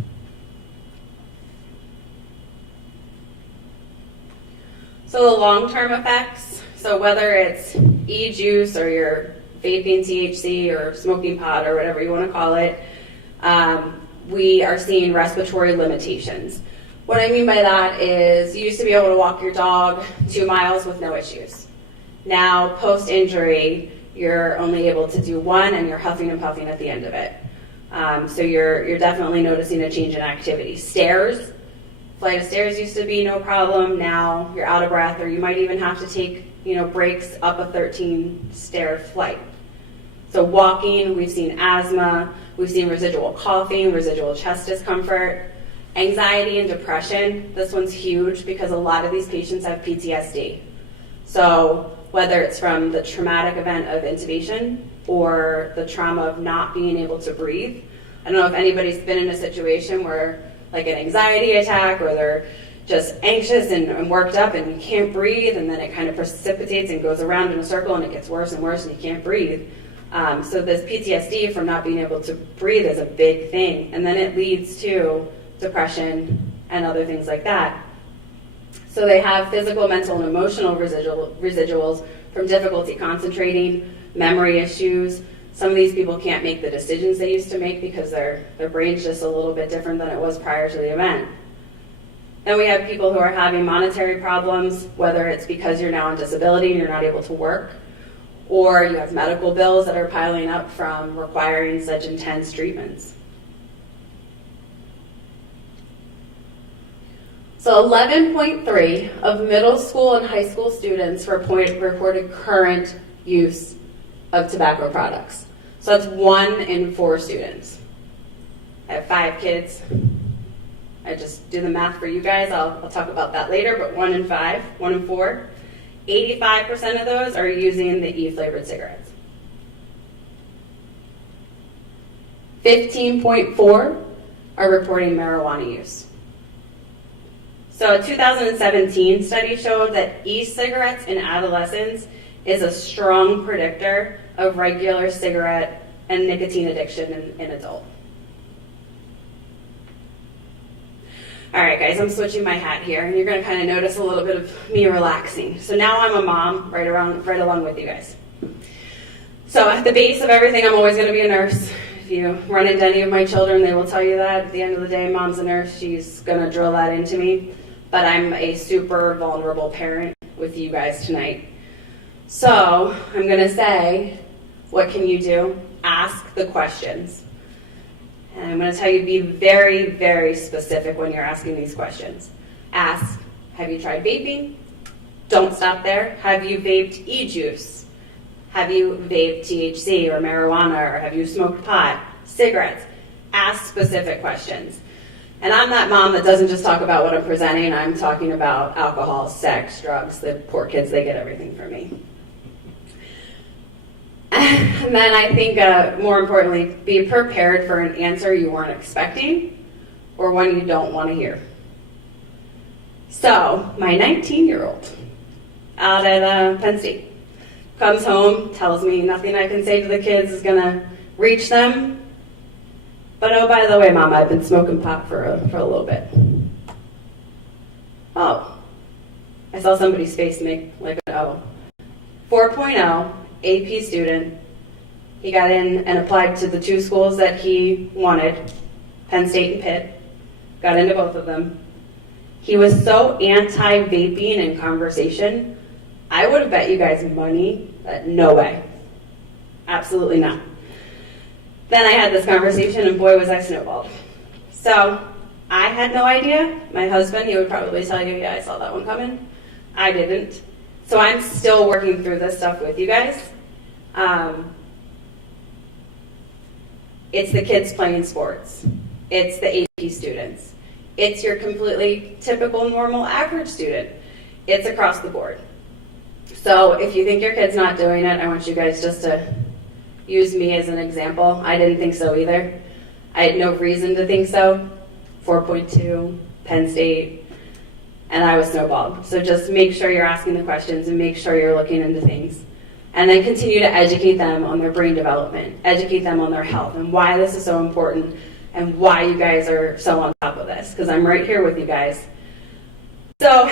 So the long-term effects, so whether it's e-juice or you're vaping THC or smoking pot or whatever you want to call it, we are seeing respiratory limitations. What I mean by that is you used to be able to walk your dog 2 miles with no issues. Now, post-injury, you're only able to do 1 and you're huffing and puffing at the end of it. So you're definitely noticing a change in activity. Stairs, flight of stairs used to be no problem. Now you're out of breath, or you might even have to take breaks up a 13-stair flight. So walking, we've seen asthma, we've seen residual coughing, residual chest discomfort. Anxiety and depression, this one's huge because a lot of these patients have PTSD. So whether it's from the traumatic event of intubation or the trauma of not being able to breathe. I don't know if anybody's been in a situation where like an anxiety attack or they're just anxious and worked up and you can't breathe, and then it kind of precipitates and goes around in a circle and it gets worse and worse and you can't breathe. So this PTSD from not being able to breathe is a big thing, and then it leads to depression and other things like that. So they have physical, mental, and emotional residuals from difficulty concentrating, memory issues. Some of these people can't make the decisions they used to make because their brain's just a little bit different than it was prior to the event. Then we have people who are having monetary problems, whether it's because you're now on disability and you're not able to work, or you have medical bills that are piling up from requiring such intense treatments. So 11.3 of middle school and high school students reported current use of tobacco products. So that's 1 in 4 students. I have 5 kids. I just do the math for you guys. I'll talk about that later, but 1 in 5, 1 in 4. 85% of those are using the e-flavored cigarettes. 15.4 are reporting marijuana use. So a 2017 study showed that e-cigarettes in adolescents is a strong predictor of regular cigarette and nicotine addiction in adults. All right, guys, I'm switching my hat here, and you're going to kind of notice a little bit of me relaxing. So now I'm a mom, right along with you guys. So at the base of everything, I'm always going to be a nurse. If you run into any of my children, they will tell you that. At the end of the day, mom's a nurse. She's going to drill that into me. But I'm a super vulnerable parent with you guys tonight. So I'm going to say, what can you do? Ask the questions. And I'm going to tell you, be very, very specific when you're asking these questions. Ask, have you tried vaping? Don't stop there. Have you vaped e-juice? Have you vaped THC or marijuana, or have you smoked pot, cigarettes? Ask specific questions. And I'm that mom that doesn't just talk about what I'm presenting, I'm talking about alcohol, sex, drugs. The poor kids, they get everything from me. And then I think, more importantly, be prepared for an answer you weren't expecting or one you don't want to hear. So, my 19-year-old out at Penn State comes home, tells me nothing I can say to the kids is going to reach them. But oh, by the way, Mom, I've been smoking pot for a little bit. Oh, I saw somebody's face make like an O. 4.0, AP student. He got in and applied to the 2 schools that he wanted, Penn State and Pitt. Got into both of them. He was so anti-vaping in conversation, I would have bet you guys money that no way. Absolutely not. Then I had this conversation, and boy, was I snowballed. So I had no idea. My husband, he would probably tell you, yeah, I saw that one coming. I didn't. So I'm still working through this stuff with you guys. It's the kids playing sports. It's the AP students. It's your completely typical, normal, average student. It's across the board. So if you think your kid's not doing it, I want you guys just to use me as an example. I didn't think so either. I had no reason to think so. 4.2, Penn State, and I was snowballed. So just make sure you're asking the questions and make sure you're looking into things. And then continue to educate them on their brain development, educate them on their health and why this is so important and why you guys are so on top of this, because I'm right here with you guys. So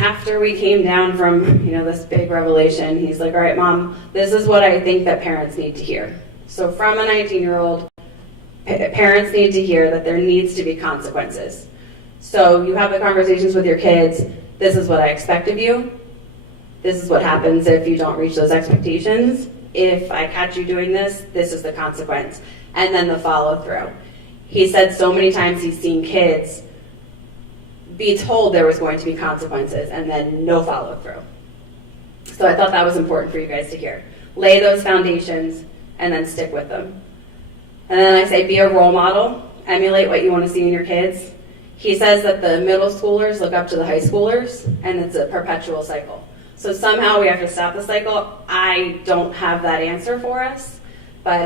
after we came down from, this big revelation, he's like, all right, Mom, this is what I think that parents need to hear. So from a 19-year-old, parents need to hear that there needs to be consequences. So you have the conversations with your kids. This is what I expect of you. This is what happens if you don't reach those expectations. If I catch you doing this, this is the consequence. And then the follow through. He said so many times he's seen kids be told there was going to be consequences and then no follow through. So I thought that was important for you guys to hear. Lay those foundations and then stick with them. And then I say be a role model, emulate what you want to see in your kids. He says that the middle schoolers look up to the high schoolers and it's a perpetual cycle. So somehow we have to stop the cycle. I don't have that answer for us, but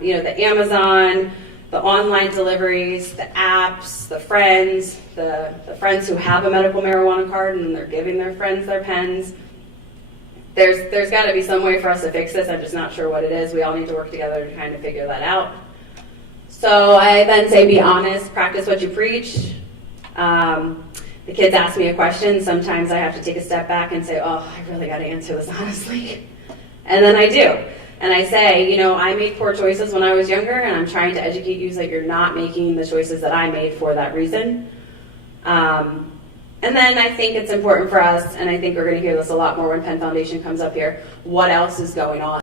the Amazon, the online deliveries, the apps, the friends who have a medical marijuana card and they're giving their friends their pens. There's got to be some way for us to fix this. I'm just not sure what it is. We all need to work together to kind of figure that out. So I then say be honest, practice what you preach. The kids ask me a question. Sometimes I have to take a step back and say, oh, I really got to answer this honestly. And then I do. And I say, I made poor choices when I was younger, and I'm trying to educate you so that you're not making the choices that I made for that reason. And then I think it's important for us, and I think we're going to hear this a lot more when Penn Foundation comes up here, what else is going on?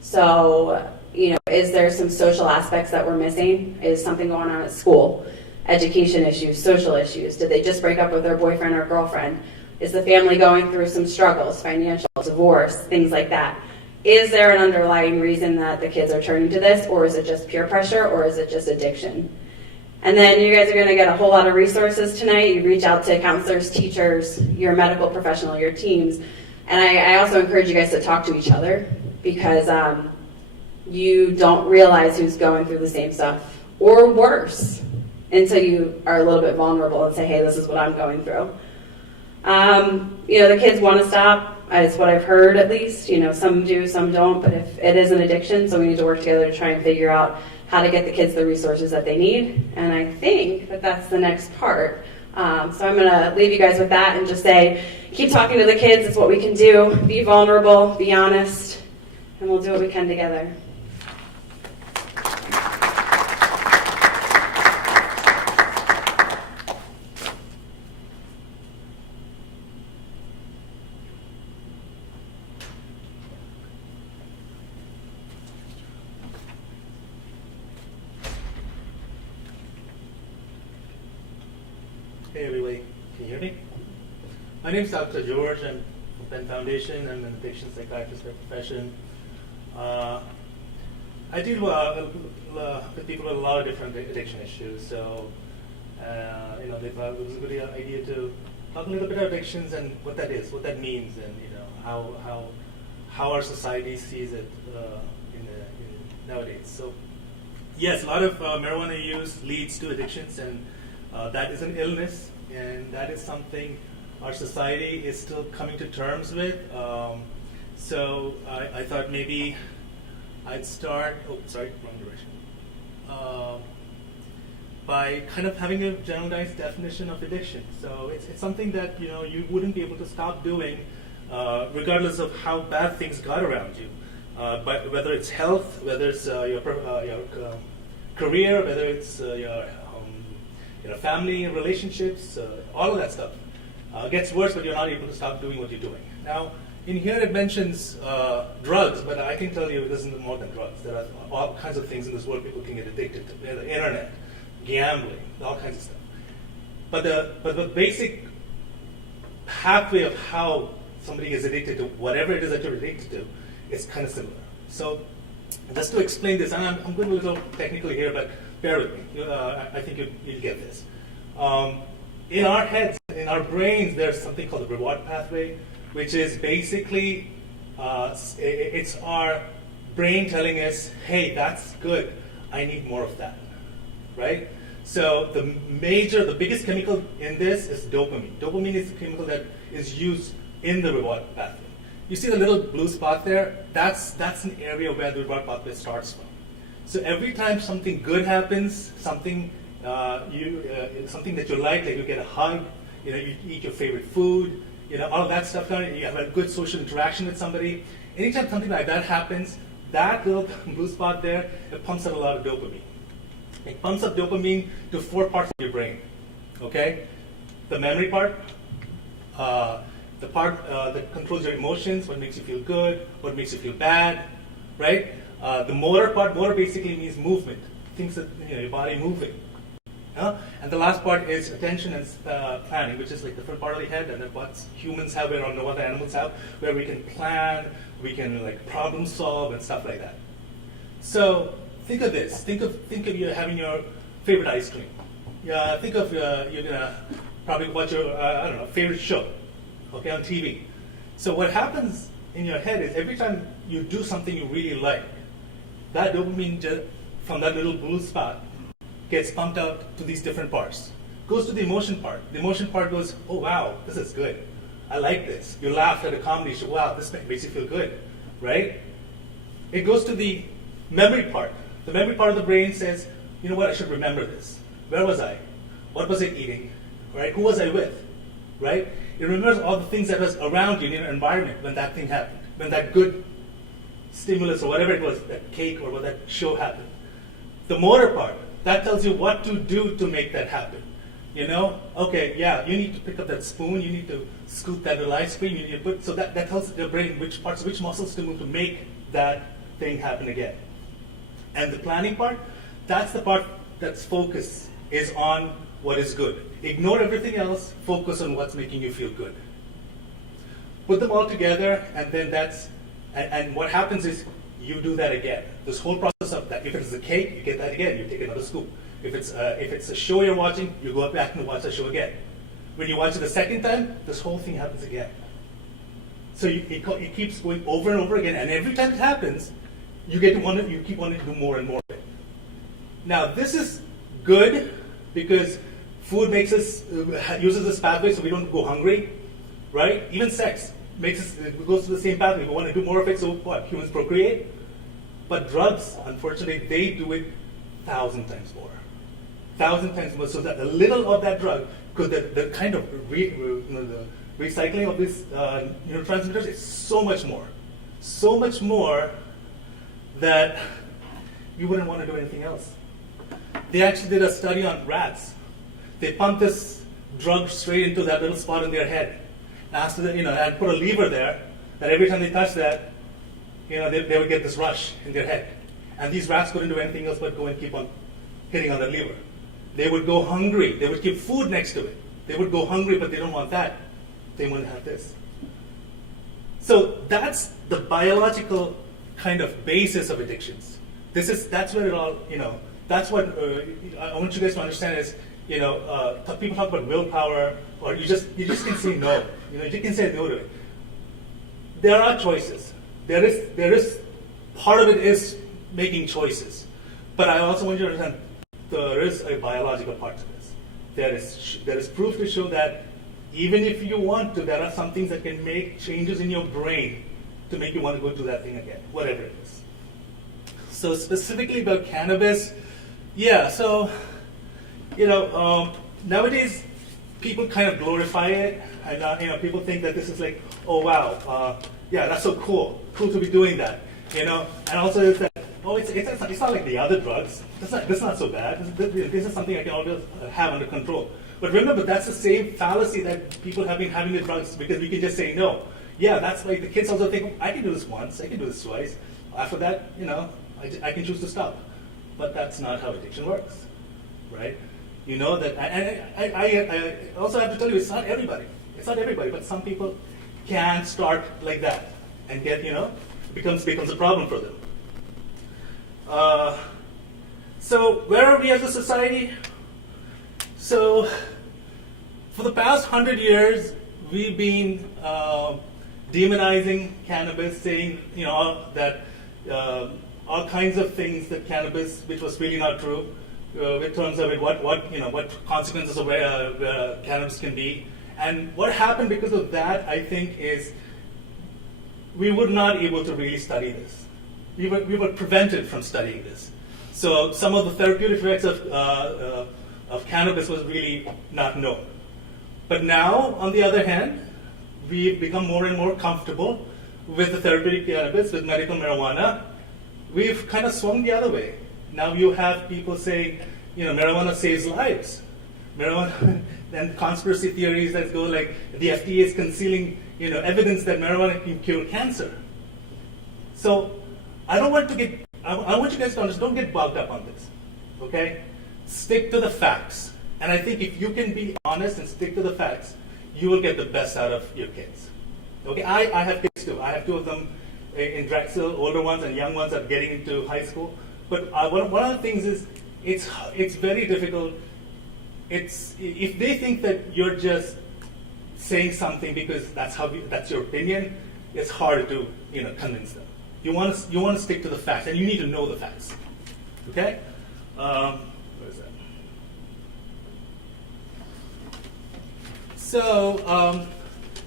So, is there some social aspects that we're missing? Is something going on at school? Education issues, social issues? Did they just break up with their boyfriend or girlfriend? Is the family going through some struggles, financial, divorce, things like that? Is there an underlying reason that the kids are turning to this, or is it just peer pressure, or is it just addiction? And then you guys are going to get a whole lot of resources tonight. You reach out to counselors, teachers, your medical professional, your teams. And I also encourage you guys to talk to each other, because you don't realize who's going through the same stuff, or worse, until you are a little bit vulnerable and say, hey, this is what I'm going through. The kids want to stop. It's what I've heard, at least. Some do, some don't, but if it is an addiction, so we need to work together to try and figure out how to get the kids the resources that they need. And I think that that's the next part. So I'm going to leave you guys with that and just say, keep talking to the kids. It's what we can do. Be vulnerable, be honest, and we'll do what we can together. Hey everybody, can you hear me? My name is Dr. George. I'm from Penn Foundation. I'm an addiction psychiatrist by profession. I deal with people with a lot of different addiction issues. So They thought it was a good idea to talk a little bit about addictions and what that is, what that means, and how our society sees it nowadays. So, yes, a lot of marijuana use leads to addictions, and that is an illness, and that is something our society is still coming to terms with. So I thought maybe I'd start. Oh, sorry, wrong direction. By kind of having a generalized definition of addiction. So it's something that you wouldn't be able to stop doing, regardless of how bad things got around you. But whether it's health, whether it's your career, whether it's your family and relationships, all of that stuff gets worse, but you're not able to stop doing what you're doing. Now, in here it mentions drugs, but I can tell you it isn't more than drugs. There are all kinds of things in this world people can get addicted to. The internet, gambling, all kinds of stuff. But the basic pathway of how somebody is addicted to whatever it is that you're addicted to is kind of similar. So just to explain this, and I'm going a little technical here, but bear with me. I think you'll get this. In our heads, in our brains, there's something called the reward pathway, which is basically it's our brain telling us, hey, that's good, I need more of that, right? So the biggest chemical in this is dopamine. Dopamine is the chemical that is used in the reward pathway. You see the little blue spot there? That's an area where the reward pathway starts from. So every time something good happens, something something that you like you get a hug, you eat your favorite food, all of that stuff, you have a good social interaction with somebody. Anytime something like that happens, that little blue spot there, it pumps out a lot of dopamine. It pumps up dopamine to 4 parts of your brain, okay? The memory part, the part that controls your emotions, what makes you feel good, what makes you feel bad, right? The motor part, motor basically means movement, things that, your body moving. And the last part is attention and planning, which is like the front part of the head, and then what humans have, or what the animals have, where we can plan, we can problem solve and stuff like that. So think of this. Think of you having your favorite ice cream. Yeah, think of you're gonna probably watch your favorite show, okay, on TV. So what happens in your head is every time you do something you really like, that dopamine from that little blue spot gets pumped out to these different parts. Goes to the emotion part. The emotion part goes, oh wow, this is good. I like this. You laughed at a comedy show. Wow, this makes you feel good, right? It goes to the memory part. The memory part of the brain says, you know what, I should remember this. Where was I? What was I eating? Right? Who was I with? Right? It remembers all the things that was around you in your environment when that thing happened, when that good stimulus or whatever it was, that cake or what that show happened. The motor part, that tells you what to do to make that happen. Okay, yeah, you need to pick up that spoon, you need to scoop that little ice cream, you need to put, so that tells your brain which parts, which muscles to move to make that thing happen again. And the planning part, that's the part that's focus is on what is good. Ignore everything else, focus on what's making you feel good. Put them all together, and then and what happens is you do that again. This whole process of that, if it's a cake, you get that again, you take another scoop. If it's a show you're watching, you go back and watch the show again. When you watch it the second time, this whole thing happens again. So it keeps going over and over again, and every time it happens, you keep wanting to do more and more of it. Now, this is good because food uses this pathway so we don't go hungry, right? Even sex goes to the same pathway. We want to do more of it, so what? Humans procreate. But drugs, unfortunately, they do it 1,000 times more. 1,000 times more. So that a little of that drug, because the kind of the recycling of these neurotransmitters is so much more that you wouldn't want to do anything else. They actually did a study on rats. They pumped this drug straight into that little spot in their head. And put a lever there, that every time they touch that, they would get this rush in their head. And these rats couldn't do anything else but go and keep on hitting on that lever. They would go hungry. They would keep food next to it. They would go hungry, but they don't want that. They want to have this. So that's the biological kind of basis of addictions. That's where it all, that's what I want you guys to understand is people talk about willpower, or you just can say no. You can say no to it. There are choices. There is part of it is making choices, but I also want you to understand there is a biological part to this. There is proof to show that even if you want to, there are some things that can make changes in your brain to make you want to go do that thing again, whatever it is. So specifically about cannabis, yeah. So nowadays people kind of glorify it, and people think that this is like, oh wow, yeah, that's so cool to be doing that, and also it's that, oh, it's not like the other drugs. That's not so bad. This is something I can always have under control. But remember, that's the same fallacy that people have been having with drugs, because we can just say no. Yeah, that's like the kids also think, I can do this once, I can do this twice. After that, I can choose to stop. But that's not how addiction works, right? You know that, and I also have to tell you, it's not everybody. It's not everybody, but some people can start like that and get, becomes a problem for them. So where are we as a society? So for the past 100 years, we've been demonizing cannabis, saying that all kinds of things that cannabis, which was really not true, in terms of what consequences of cannabis can be. And what happened because of that, I think, is we were not able to really study this. We were prevented from studying this. So some of the therapeutic effects of cannabis was really not known. But now, on the other hand, we've become more and more comfortable with the therapeutic cannabis, with medical marijuana. We've kind of swung the other way. Now you have people saying, marijuana saves lives. Marijuana, and conspiracy theories that go like the FDA is concealing, evidence that marijuana can cure cancer. So I want you guys to understand, don't get bogged up on this, okay? Stick to the facts. And I think if you can be honest and stick to the facts, you will get the best out of your kids. Okay, I have kids too. I have two of them in Drexel, older ones and young ones are getting into high school. But one of the things is, it's very difficult. If they think that you're just saying something because that's your opinion, it's hard to convince them. You want to stick to the facts, and you need to know the facts. Okay? Where is that? So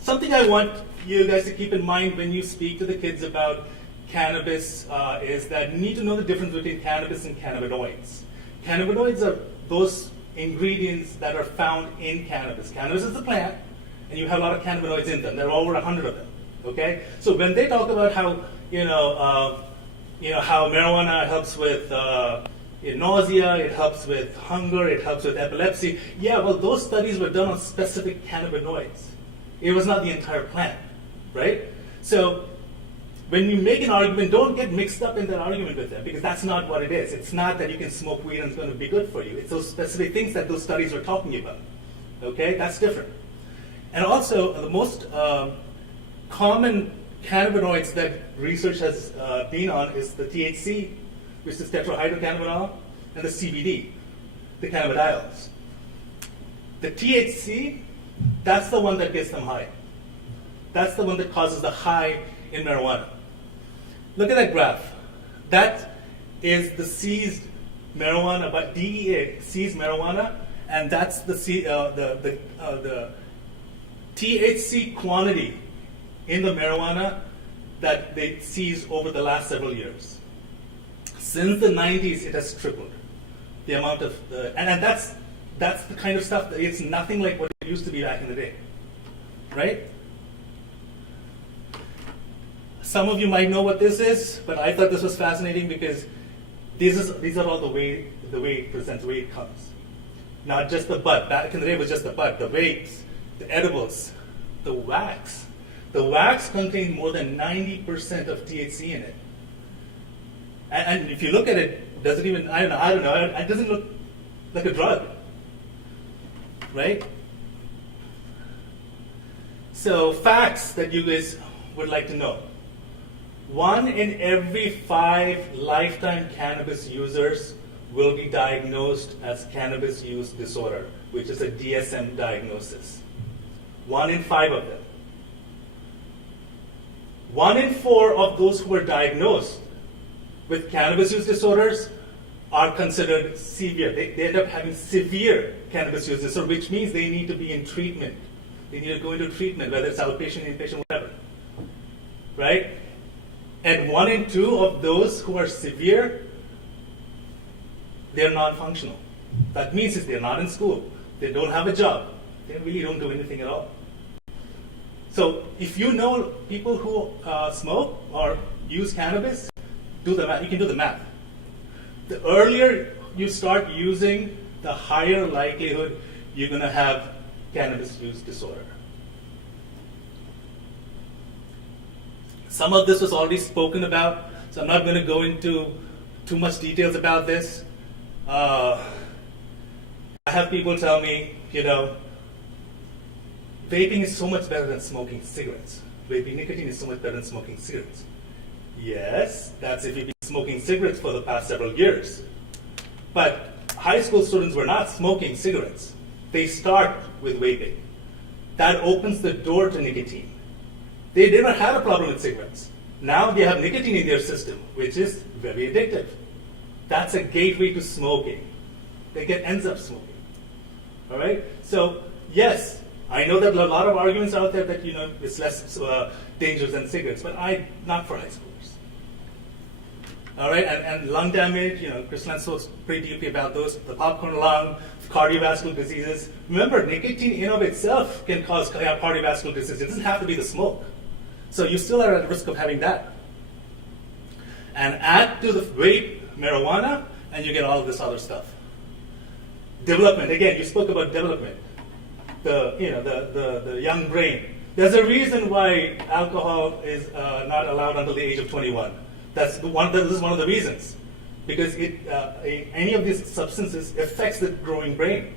something I want you guys to keep in mind when you speak to the kids about cannabis is that you need to know the difference between cannabis and cannabinoids. Cannabinoids are those ingredients that are found in cannabis. Cannabis is the plant, and you have a lot of cannabinoids in them. There are over 100 of them. Okay, so when they talk about how how marijuana helps with nausea, it helps with hunger, it helps with epilepsy. Yeah, well, those studies were done on specific cannabinoids. It was not the entire plant, right? So when you make an argument, don't get mixed up in that argument with them, because that's not what it is. It's not that you can smoke weed and it's going to be good for you. It's those specific things that those studies were talking about. Okay, that's different. And also, the most common cannabinoids that research has been on is the THC, which is tetrahydrocannabinol, and the CBD, the cannabidiols. The THC, that's the one that gets them high. That's the one that causes the high in marijuana. Look at that graph. That is the seized marijuana, but DEA seized marijuana, and that's the THC quantity in the marijuana that they seized over the last several years. Since the 90s, it has tripled. The amount of, and that's the kind of stuff that it's nothing like what it used to be back in the day, right? Some of you might know what this is, but I thought this was fascinating because these are all the way it presents, the way it comes. Not just the bud. Back in the day, it was just the bud, the vapes, the edibles, the wax. The wax contained more than 90% of THC in it. And if you look at it, does it even, I don't know, it doesn't look like a drug, right? So facts that you guys would like to know. 1 in every 5 lifetime cannabis users will be diagnosed as cannabis use disorder, which is a DSM diagnosis. 1 in 5 of them. 1 in 4 of those who are diagnosed with cannabis use disorders are considered severe. They end up having severe cannabis use disorder, which means they need to be in treatment. They need to go into treatment, whether it's outpatient, inpatient, whatever. Right? And 1 in 2 of those who are severe, they're non-functional. That means if they're not in school, they don't have a job, they really don't do anything at all. So if you know people who smoke or use cannabis, do the math. You can do the math. The earlier you start using, the higher likelihood you're going to have cannabis use disorder. Some of this was already spoken about, so I'm not going to go into too much details about this. I have people tell me, vaping is so much better than smoking cigarettes. Vaping nicotine is so much better than smoking cigarettes. Yes, that's if you've been smoking cigarettes for the past several years. But high school students were not smoking cigarettes. They start with vaping. That opens the door to nicotine. They never had a problem with cigarettes. Now they have nicotine in their system, which is very addictive. That's a gateway to smoking. They ends up smoking. All right? So, yes, I know that a lot of arguments out there that, it's less dangerous than cigarettes, but not for high schoolers. All right, and lung damage, Chris spoke pretty deeply about those, the popcorn lung, cardiovascular diseases. Remember, nicotine in of itself can cause cardiovascular disease. It doesn't have to be the smoke. So you still are at risk of having that. And add to the vape marijuana, and you get all of this other stuff. Development, again, you spoke about development. The young brain. There's a reason why alcohol is not allowed until the age of 21. This is one of the reasons, because any of these substances affects the growing brain,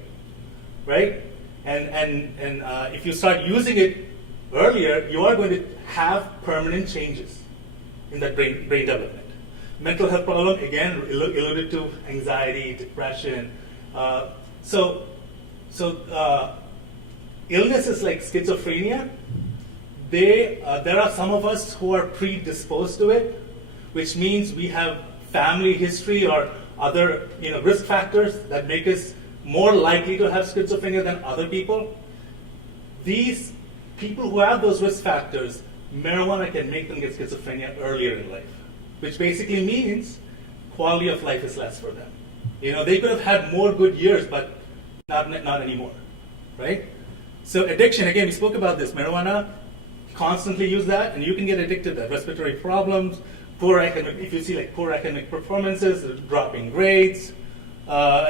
right? And if you start using it earlier, you are going to have permanent changes in that brain development. Mental health problem, again, alluded to anxiety, depression. Illnesses like schizophrenia, there are some of us who are predisposed to it, which means we have family history or other risk factors that make us more likely to have schizophrenia than other people. These people who have those risk factors, marijuana can make them get schizophrenia earlier in life, which basically means quality of life is less for them. They could have had more good years, but not anymore, right? So addiction, again, we spoke about this. Marijuana, constantly use that, and you can get addicted to that. Respiratory problems, if you see poor academic performances, dropping grades, poor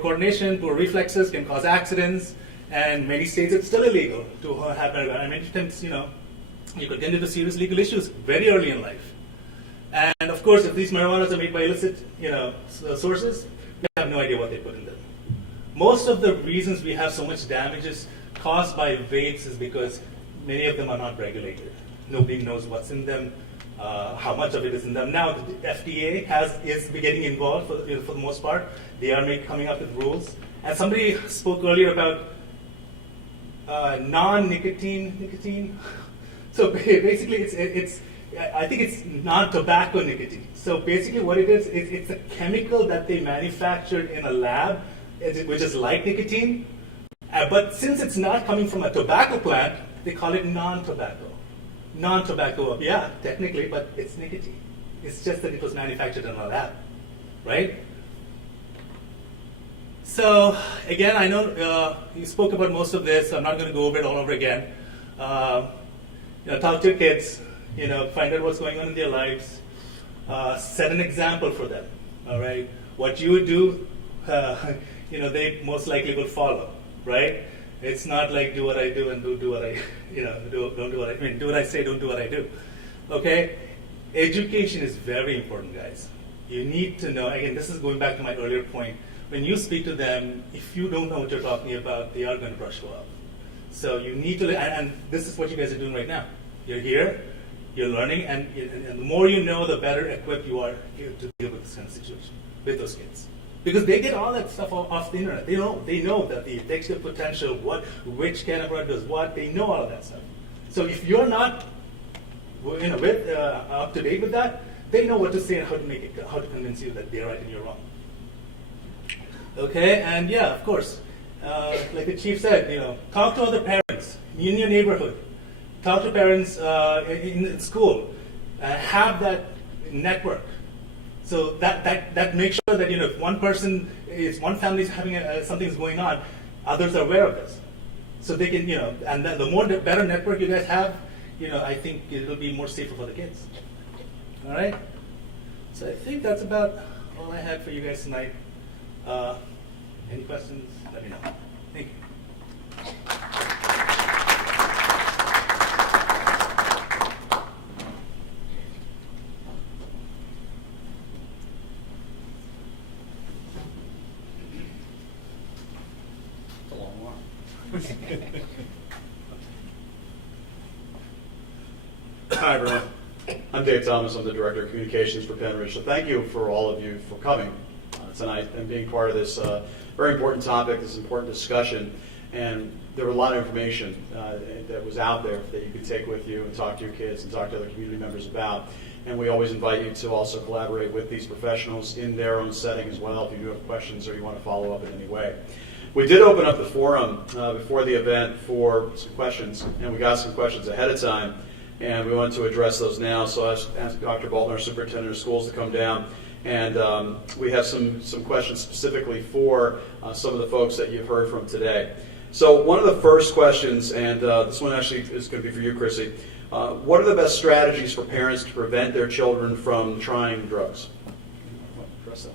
coordination, poor reflexes can cause accidents, and many states it's still illegal to have marijuana. And many times, you could get into serious legal issues very early in life. And of course, if these marijuanas are made by illicit, sources, we have no idea what they put in them. Most of the reasons we have so much damages caused by vapes is because many of them are not regulated. Nobody knows what's in them, how much of it is in them. Now, the FDA is getting involved for the most part. They are coming up with rules. And somebody spoke earlier about nicotine. So basically, I think it's non-tobacco nicotine. So basically, what it is, it's a chemical that they manufactured in a lab, which is like nicotine. But since it's not coming from a tobacco plant, they call it non-tobacco. Non-tobacco, yeah, technically, but it's nicotine. It's just that it was manufactured in a lab, right? So again, I know you spoke about most of this. So I'm not going to go over it all over again. Talk to your kids. Find out what's going on in their lives. Set an example for them. All right, what you would do, they most likely will follow. Right? It's not like do what I do and do what I, don't do what I do what I say, don't do what I do. Okay? Education is very important, guys. You need to know, again, this is going back to my earlier point. When you speak to them, if you don't know what you're talking about, they are going to brush you off. So you need to, and this is what you guys are doing right now. You're here, you're learning, and the more you know, the better equipped you are to deal with this kind of situation with those kids, because they get all that stuff off the internet. They know that the addictive potential, which kind of drug does what. They know all of that stuff. So if you're not, up to date with that, they know what to say and how to convince you that they're right and you're wrong. Okay, and yeah, of course, like the chief said, talk to other parents in your neighborhood. Talk to parents in school. Have that network. So that makes sure that if one family is having something's going on, others are aware of this. So they can, and then the better network you guys have, I think it'll be more safer for the kids. All right. So I think that's about all I had for you guys tonight. Any questions? Let me know. Thank you. Hi, everyone. I'm Dave Thomas. I'm the Director of Communications for Pennridge. So thank you for all of you for coming tonight and being part of this very important topic, this important discussion. And there were a lot of information that was out there that you could take with you and talk to your kids and talk to other community members about. And we always invite you to also collaborate with these professionals in their own setting as well if you do have questions or you want to follow up in any way. We did open up the forum before the event for some questions, and we got some questions ahead of time, and we wanted to address those now. So I asked Dr. Bolton, our superintendent of schools, to come down, and we have some questions specifically for some of the folks that you've heard from today. So one of the first questions, and this one actually is going to be for you, Chrissy. What are the best strategies for parents to prevent their children from trying drugs? Address that.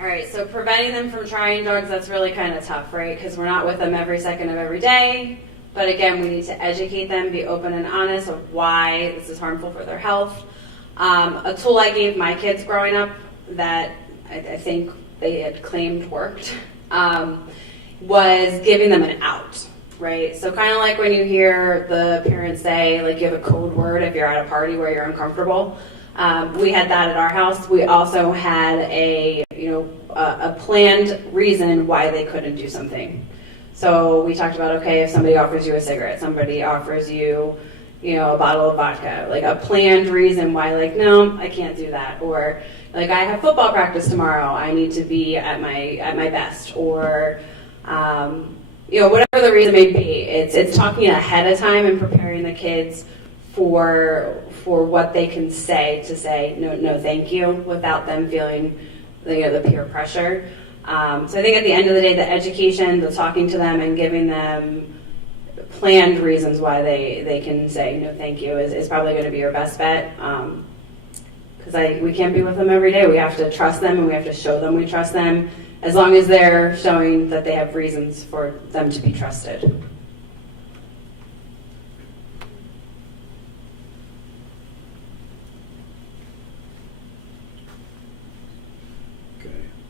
All right, so preventing them from trying drugs, that's really kind of tough, right? Because we're not with them every second of every day. But again, we need to educate them, be open and honest of why this is harmful for their health. A tool I gave my kids growing up that I think they had claimed worked was giving them an out, right? So kind of like when you hear the parents say, like, you have a code word if you're at a party where you're uncomfortable. We had that at our house. We also had a planned reason why they couldn't do something. So we talked about, okay, if somebody offers you a cigarette, somebody offers you, a bottle of vodka, like a planned reason why, like, no, I can't do that. Or like, I have football practice tomorrow, I need to be at my best. Or, whatever the reason may be, it's talking ahead of time and preparing the kids for what they can say to say no thank you without them feeling the peer pressure. So I think at the end of the day, the education, the talking to them and giving them planned reasons why they can say no thank you is probably going to be your best bet. Because we can't be with them every day. We have to trust them and we have to show them we trust them, as long as they're showing that they have reasons for them to be trusted.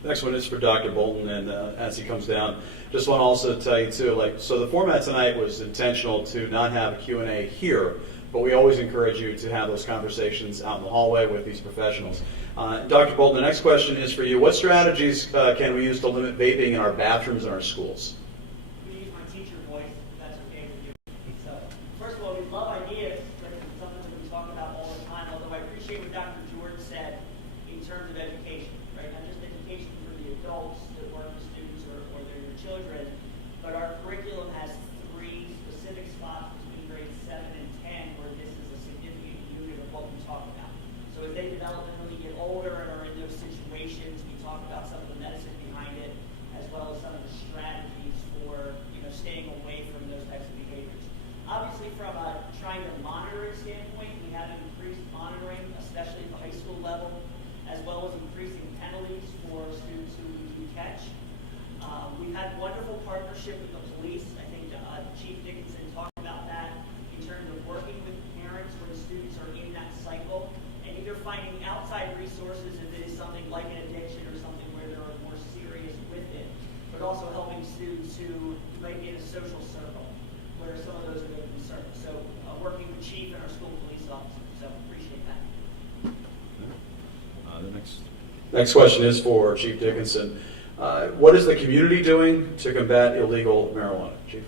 Next one is for Dr. Bolton, and as he comes down, just want to also tell you too, so the format tonight was intentional to not have a Q&A here, but we always encourage you to have those conversations out in the hallway with these professionals. Dr. Bolton, the next question is for you. What strategies can we use to limit vaping in our bathrooms and our schools? We use my teacher voice, if that's okay with you. So, first of all, we love ideas, but it's something that we talk about all the time, although I appreciate what Dr. George said in terms of education, right? Not just education for the adults that work with students or their children, but our curriculum has 3 specific spots between grades 7 and 10 where this is a significant unit of what we talk about. So as they develop and really get older and are in those situations, we talk about some of the medicine behind it, as well as some of the strategies for staying away from those types of behaviors. Obviously, from a trying to monitor standpoint, we have increased monitoring, especially at the high school level, as well as increasing penalties for students who we catch. We've had wonderful partnership with the police. I think Chief Dickinson talked about that in terms of working with parents when students are in that cycle, and either finding outside resources if it is something like an addiction or something where they're more serious with it, but also helping students who might be in a social circle. what are some of those that are concerns. So working with chief and our school police officers. So appreciate that. The next question is for Chief Dickinson. What is the community doing to combat illegal marijuana, Chief?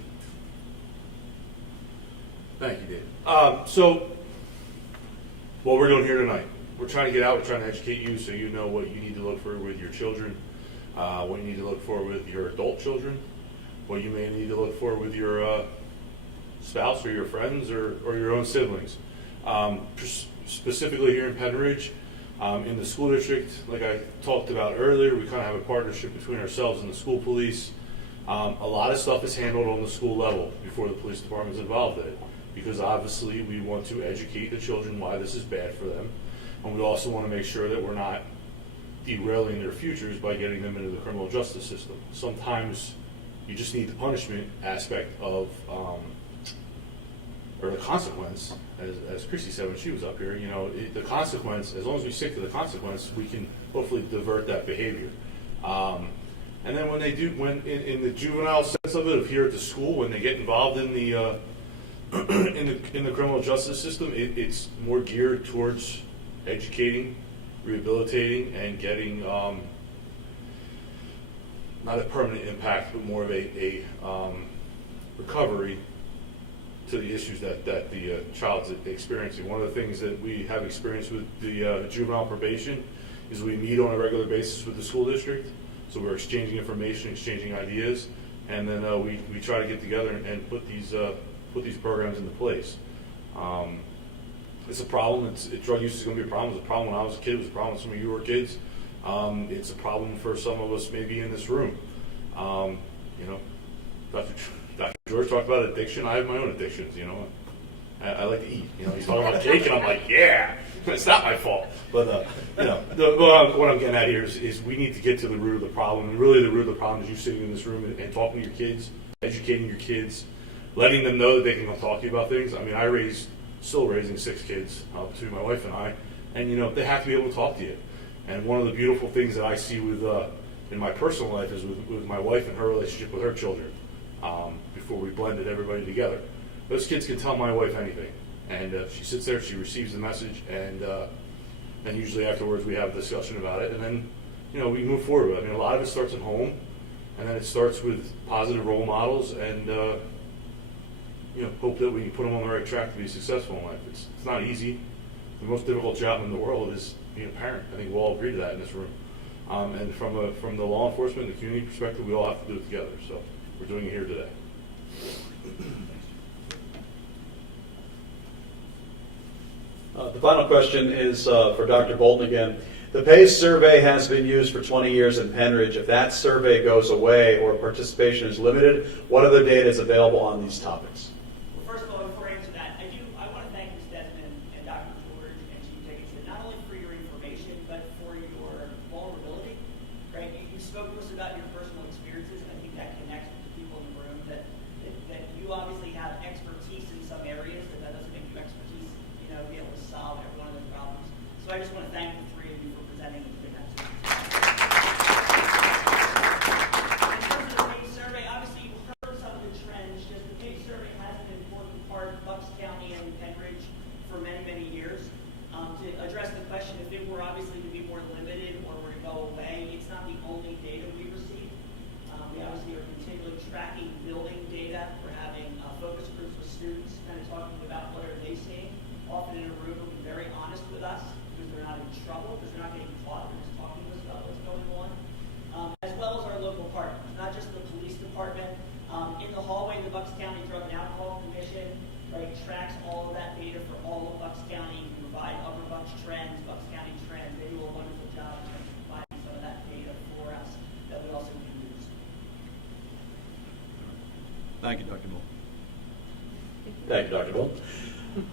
Thank you, Dave. So, what we're doing here tonight, we're trying to get out, we're trying to educate you so you know what you need to look for with your children, what you need to look for with your adult children, what you may need to look for with your spouse or your friends or your own siblings. Specifically here in Pennridge, in the school district, like I talked about earlier, we kind of have a partnership between ourselves and the school police. A lot of stuff is handled on the school level before the police department is involved in it, because obviously we want to educate the children why this is bad for them, and we also want to make sure that we're not derailing their futures by getting them into the criminal justice system. Sometimes you just need the punishment aspect of, or the consequence, as Chrissy said when she was up here, the consequence, as long as we stick to the consequence, we can hopefully divert that behavior. And then when in the juvenile sense of it, of here at the school, when they get involved in the in the criminal justice system, it's more geared towards educating, rehabilitating, and getting not a permanent impact, but more of a recovery to the issues that the child's experiencing. One of the things that we have experienced with the juvenile probation is we meet on a regular basis with the school district. So we're exchanging information, exchanging ideas, and then we try to get together and put these programs into place. It's a problem. Drug use is going to be a problem. It was a problem when I was a kid. It was a problem when some of you were kids. It's a problem for some of us maybe in this room. Dr. George talked about addiction. I have my own addictions. I like to eat. He's talking about cake, and I'm like, yeah, it's not my fault. But what I'm getting at here is we need to get to the root of the problem. And really, the root of the problem is you sitting in this room and talking to your kids, educating your kids, letting them know that they can come talk to you about things. I mean, still raising 6 kids between my wife and I, and they have to be able to talk to you. And one of the beautiful things that I see with in my personal life is with my wife and her relationship with her children. Before we blended everybody together, those kids can tell my wife anything, and she sits there, she receives the message, and usually afterwards we have a discussion about it, and then we move forward. I mean, a lot of it starts at home, and then it starts with positive role models, and hope that we can put them on the right track to be successful in life. It's not easy. The most difficult job in the world is being a parent. I think we'll all agree to that in this room. And from the law enforcement and the community perspective, we all have to do it together. So we're doing it here today. The final question is for Dr. Bolton again. The PACE survey has been used for 20 years in Pennridge. If that survey goes away or participation is limited, what other data is available on these topics? Well, first of all, before I answer that, I want to thank Ms. Desmond and Dr. George and Chief Dickinson, not only for your information, but for your vulnerability. Right? You spoke to us about your personal experiences, and I think that connects with the people in the room, that you obviously have expertise in some areas, but that doesn't make you expertise, be able to solve every one of those problems. So I just want to thank the three of you for presenting and doing that to me. In terms of the PACE survey, obviously you heard some of the trends. Just the PACE survey has been an important part of Bucks County and Pennridge for many, many years. To address the question, if it were obviously to be more limited or were to go away, it's not the only data we receive. We obviously are continually tracking building data. We're having focus groups with students, kind of talking about what are they seeing. Often in a room, who are very honest with us because they're not in trouble, because they're not getting caught. They're just talking to us about what's going on. As well as our local partners, not just the police department. In the hallway, the Bucks County Drug and Alcohol Commission tracks all of that data for all of Bucks County. We provide Upper Bucks trends, Bucks County trends. They do a wonderful job in terms of providing some of that data for us that we also can use. Thank you, Dr. Bull. Thank you, Dr. Bull.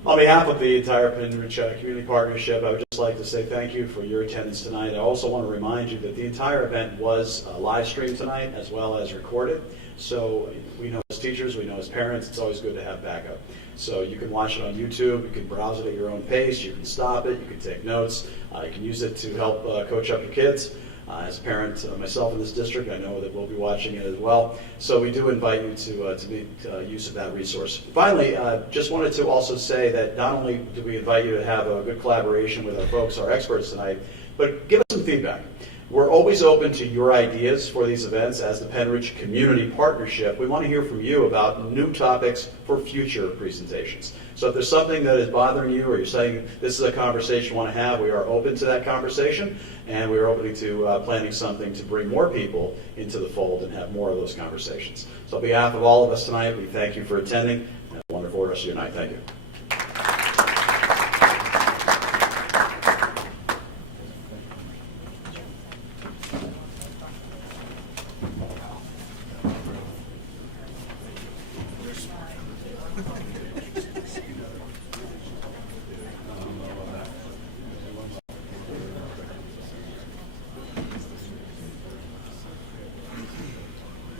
On behalf of the entire Pennridge Community Partnership, I would just like to say thank you for your attendance tonight. I also want to remind you that the entire event was live streamed tonight as well as recorded. So we know as teachers, we know as parents, it's always good to have backup. So you can watch it on YouTube, you can browse it at your own pace, you can stop it, you can take notes, you can use it to help coach up your kids. As a parent myself in this district, I know that we'll be watching it as well. So we do invite you to make use of that resource. Finally, just wanted to also say that not only do we invite you to have a good collaboration with our folks, our experts tonight, but give us some feedback. We're always open to your ideas for these events as the Pennridge Community Partnership. We want to hear from you about new topics for future presentations. So if there's something that is bothering you or you're saying this is a conversation you want to have, we are open to that conversation, and we are open to planning something to bring more people into the fold and have more of those conversations. So on behalf of all of us tonight, we thank you for attending, and have a wonderful rest of your night. Thank you.